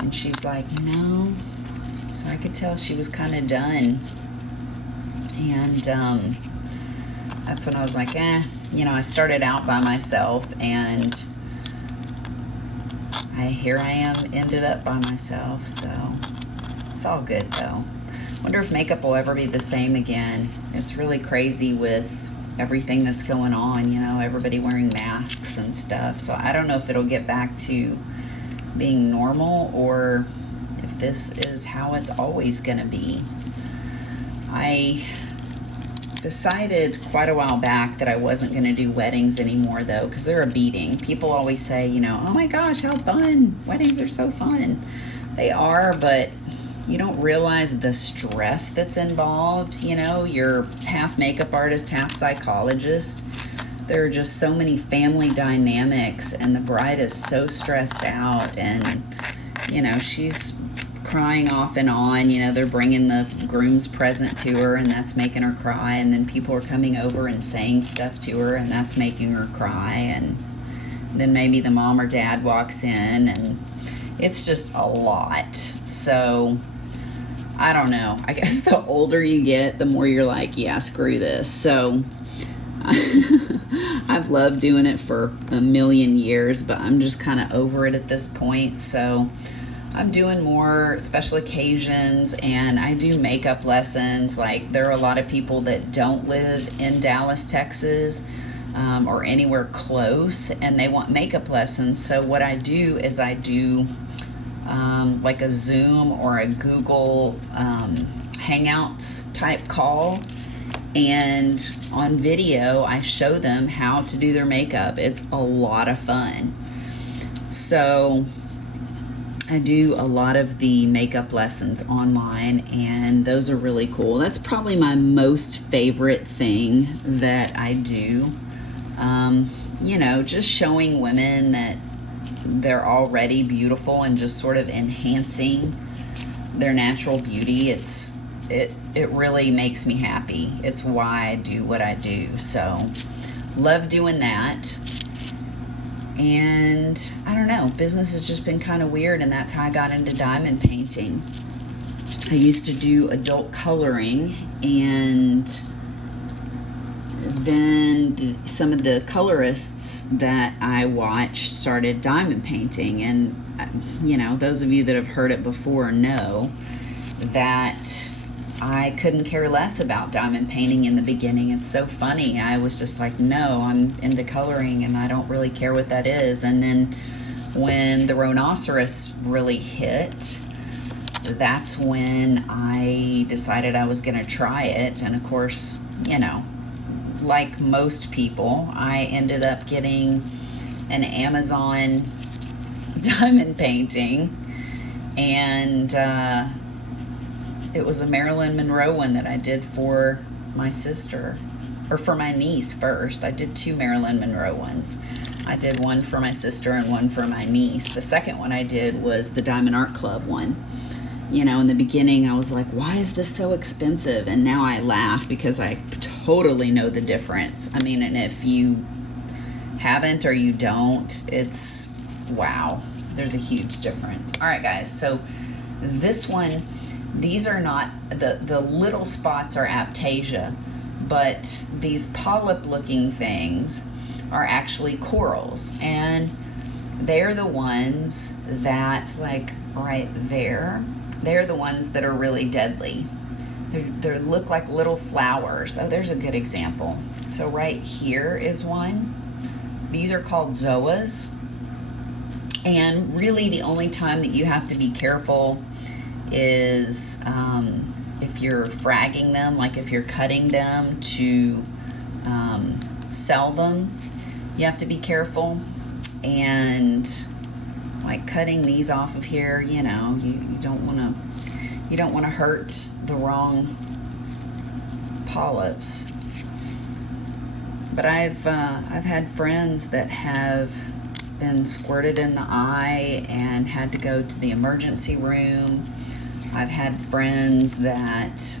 And she's like, no. So I could tell she was kind of done. And that's when I was like, you know, I started out by myself, and here I am, ended up by myself. So it's all good though. Wonder if makeup will ever be the same again. It's really crazy with everything that's going on, you know, everybody wearing masks and stuff. So I don't know if it'll get back to being normal or if this is how it's always gonna be. I decided quite a while back that I wasn't going to do weddings anymore though, because they're a beating. People always say, you know, oh my gosh, how fun. Weddings are so fun. They are, but you don't realize the stress that's involved. You know, you're half makeup artist, half psychologist. There are just so many family dynamics, and the bride is so stressed out, and you know, she's crying off and on. You know, they're bringing the groom's present to her, and that's making her cry, and then people are coming over and saying stuff to her, and that's making her cry, and then maybe the mom or dad walks in, and it's just a lot. So I don't know, I guess the older you get, the more you're like, yeah, screw this. So I've loved doing it for a million years, but I'm just kind of over it at this point. So I'm doing more special occasions, and I do makeup lessons. Like, there are a lot of people that don't live in Dallas, Texas, or anywhere close, and they want makeup lessons. So what I do is I do like a Zoom or a Google Hangouts type call, and on video I show them how to do their makeup. It's a lot of fun. So I do a lot of the makeup lessons online, and those are really cool. That's probably my most favorite thing that I do. You know, just showing women that they're already beautiful and just sort of enhancing their natural beauty. It really makes me happy. It's why I do what I do. So love doing that. And I don't know, business has just been kind of weird, and that's how I got into diamond painting. I used to do adult coloring, and then some of the colorists that I watched started diamond painting. And you know, those of you that have heard it before know that I couldn't care less about diamond painting in the beginning. It's so funny. I was just like, no, I'm into coloring and I don't really care what that is. And then when the rhinoceros really hit, that's when I decided I was going to try it. And of course, you know, like most people, I ended up getting an Amazon diamond painting, and it was a Marilyn Monroe one that I did for my sister, or for my niece first. I did 2 Marilyn Monroe ones. I did one for my sister and one for my niece. The second one I did was the Diamond Art Club one. You know, in the beginning I was like, why is this so expensive? And now I laugh because I totally know the difference. I mean, and if you haven't or you don't, it's wow, there's a huge difference. All right, guys, so this one, these are not, the little spots are Aptasia, but these polyp looking things are actually corals, and they're the ones that, like right there, they're the ones that are really deadly. They look like little flowers. Oh, there's a good example. So right here is one. These are called Zoas, and really the only time that you have to be careful is if you're fragging them, like if you're cutting them to sell them, you have to be careful. And like cutting these off of here, you know, you don't want to hurt the wrong polyps. But I've had friends that have been squirted in the eye and had to go to the emergency room. I've had friends that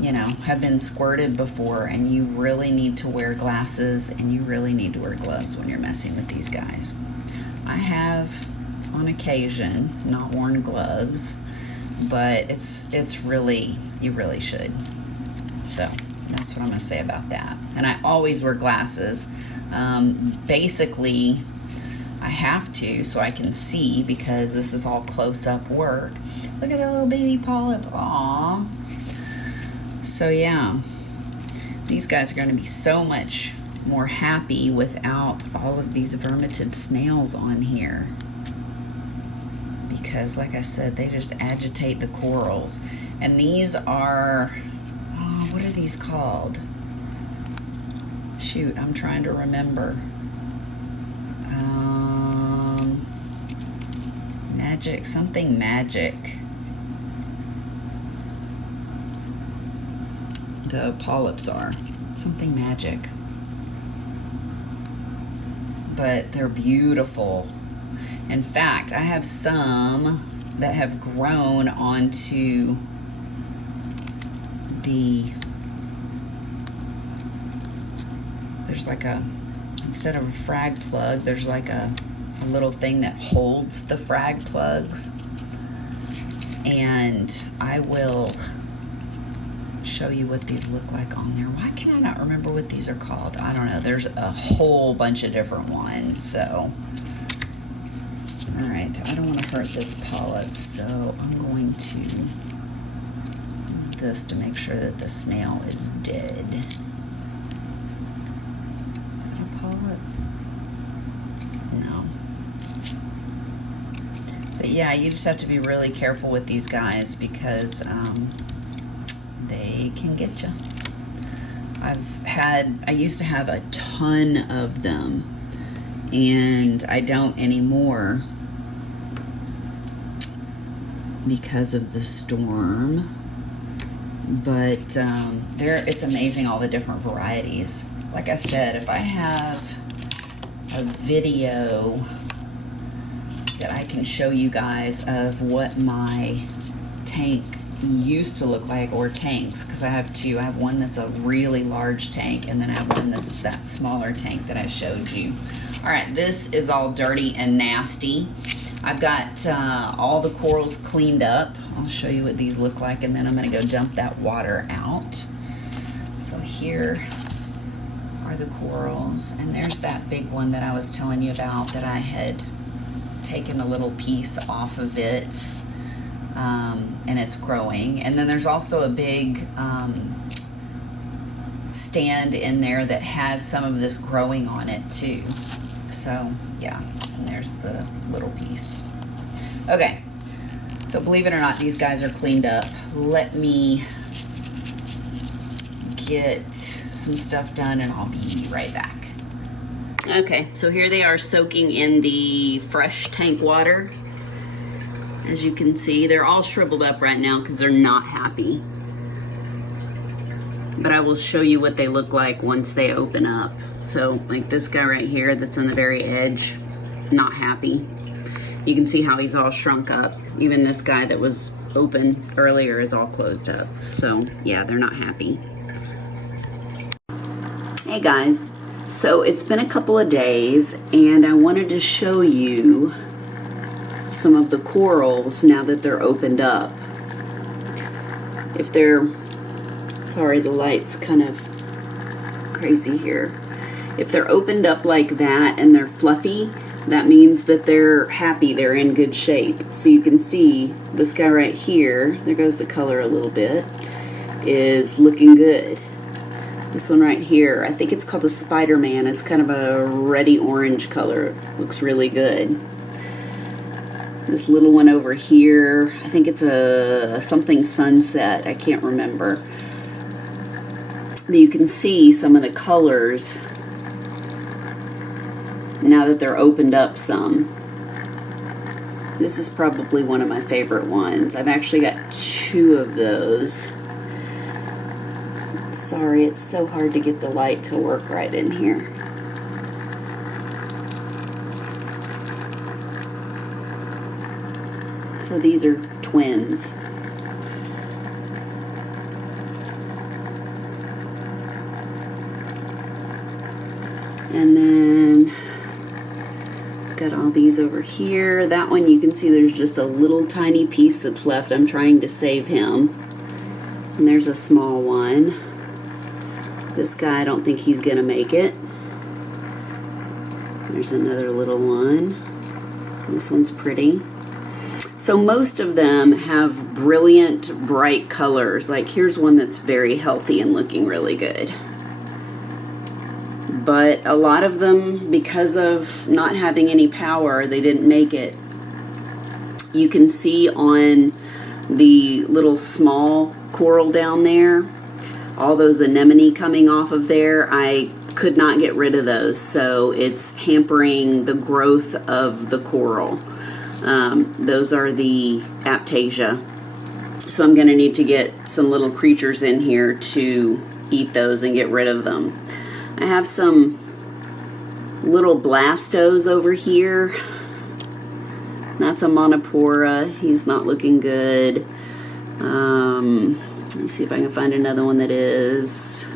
you know, have been squirted before, and you really need to wear glasses and you really need to wear gloves when you're messing with these guys. I have on occasion not worn gloves, but it's really, you really should. So that's what I'm gonna say about that. And I always wear glasses. Basically I have to so I can see, because this is all close-up work. Look at that little baby polyp. Aww. So yeah, these guys are going to be so much more happy without all of these vermitid snails on here, because like I said, they just agitate the corals. And these are, oh, what are these called? Shoot, I'm trying to remember. Magic, something magic. The polyps are something magic, but they're beautiful. In fact, I have some that have grown onto the, there's like a, instead of a frag plug, there's like a little thing that holds the frag plugs, and I will show you what these look like on there. Why can I not remember what these are called? I don't know. There's a whole bunch of different ones. So, all right, I don't want to hurt this polyp, so I'm going to use this to make sure that the snail is dead. Is that a polyp? No. But yeah, you just have to be really careful with these guys, because they can get you. I used to have a ton of them, and I don't anymore because of the storm. But it's amazing all the different varieties. Like I said, if I have a video that I can show you guys of what my tank used to look like, or tanks, because I have two. I have one that's a really large tank, and then I have one that's that smaller tank that I showed you. All right, this is all dirty and nasty. I've got all the corals cleaned up. I'll show you what these look like, and then I'm going to go dump that water out. So here are the corals, and there's that big one that I was telling you about that I had taken a little piece off of it. And it's growing. And then there's also a big stand in there that has some of this growing on it too. So yeah, and there's the little piece. Okay, so believe it or not, these guys are cleaned up. Let me get some stuff done and I'll be right back. Okay, so here they are soaking in the fresh tank water. As you can see, they're all shriveled up right now because they're not happy. But I will show you what they look like once they open up. So like this guy right here that's on the very edge, not happy. You can see how he's all shrunk up. Even this guy that was open earlier is all closed up. So yeah, they're not happy. Hey guys, so it's been a couple of days and I wanted to show you some of the corals now that they're opened up. If they're, sorry, the light's kind of crazy here. If they're opened up like that and they're fluffy, that means that they're happy, they're in good shape. So you can see this guy right here, there goes the color a little bit, is looking good. This one right here, I think it's called a Spider-Man. It's kind of a reddy orange color. Looks really good. This little one over here, I think it's a something sunset, I can't remember. You can see some of the colors now that they're opened up some. This is probably one of my favorite ones. I've actually got 2 of those. Sorry, it's so hard to get the light to work right in here. So these are twins. And then got all these over here. That one you can see there's just a little tiny piece that's left. I'm trying to save him. And there's a small one. This guy, I don't think he's gonna make it. There's another little one. This one's pretty. So most of them have brilliant, bright colors. Like here's one that's very healthy and looking really good. But a lot of them, because of not having any power, they didn't make it. You can see on the little small coral down there, all those anemone coming off of there. I could not get rid of those, so it's hampering the growth of the coral. Those are the Aptasia. So I'm gonna need to get some little creatures in here to eat those and get rid of them. I have some little blastos over here. That's a monopora. He's not looking good. Let me see if I can find another one that is.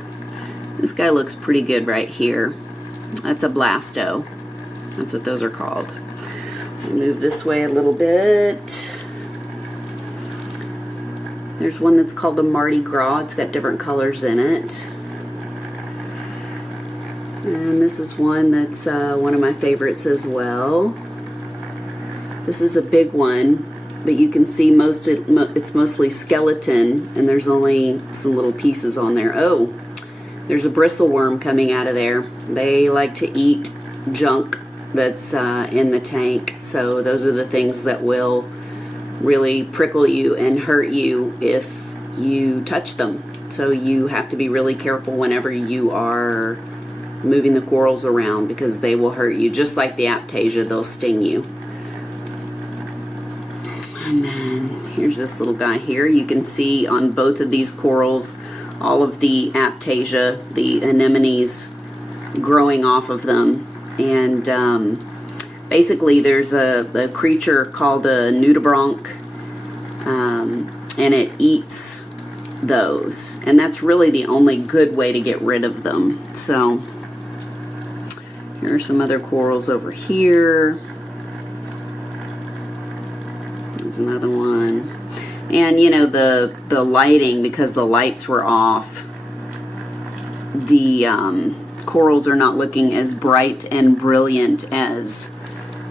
This guy looks pretty good right here. That's a blasto. That's what those are called. I'll move this way a little bit. There's one that's called a Mardi Gras. It's got different colors in it. And this is one that's one of my favorites as well. This is a big one, but you can see it's mostly skeleton, and there's only some little pieces on there. Oh, there's a Bristle Worm coming out of there. They like to eat junk that's in the tank, so those are the things that will really prickle you and hurt you if you touch them. So you have to be really careful whenever you are moving the corals around, because they will hurt you. Just like the Aptasia, they'll sting you. And then here's this little guy here. You can see on both of these corals all of the Aptasia, the anemones growing off of them. And basically there's a creature called a nudibranch, and it eats those. And that's really the only good way to get rid of them. So here are some other corals over here. There's another one. And you know, the lighting, because the lights were off, the corals are not looking as bright and brilliant as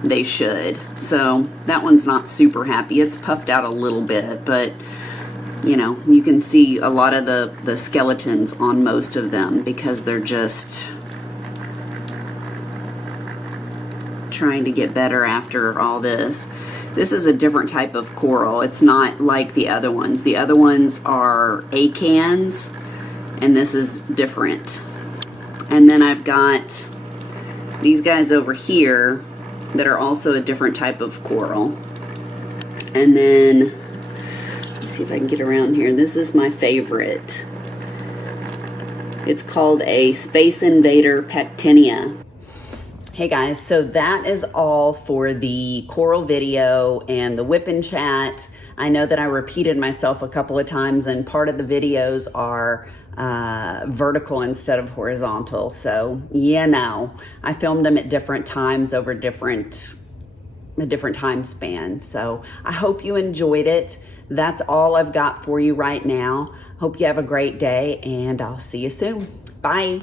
they should. So that one's not super happy. It's puffed out a little bit, but you know, you can see a lot of the skeletons on most of them, because they're just trying to get better after all this. This is a different type of coral. It's not like the other ones. The other ones are acans, and this is different. And then I've got these guys over here that are also a different type of coral. And then, let's see if I can get around here. This is my favorite. It's called a Space Invader Pectinia. Hey guys, so that is all for the coral video and the whip and chat. I know that I repeated myself a couple of times, and part of the videos are vertical instead of horizontal. So yeah, no, I filmed them at different times over a different time span. So I hope you enjoyed it. That's all I've got for you right now. Hope you have a great day, and I'll see you soon. Bye.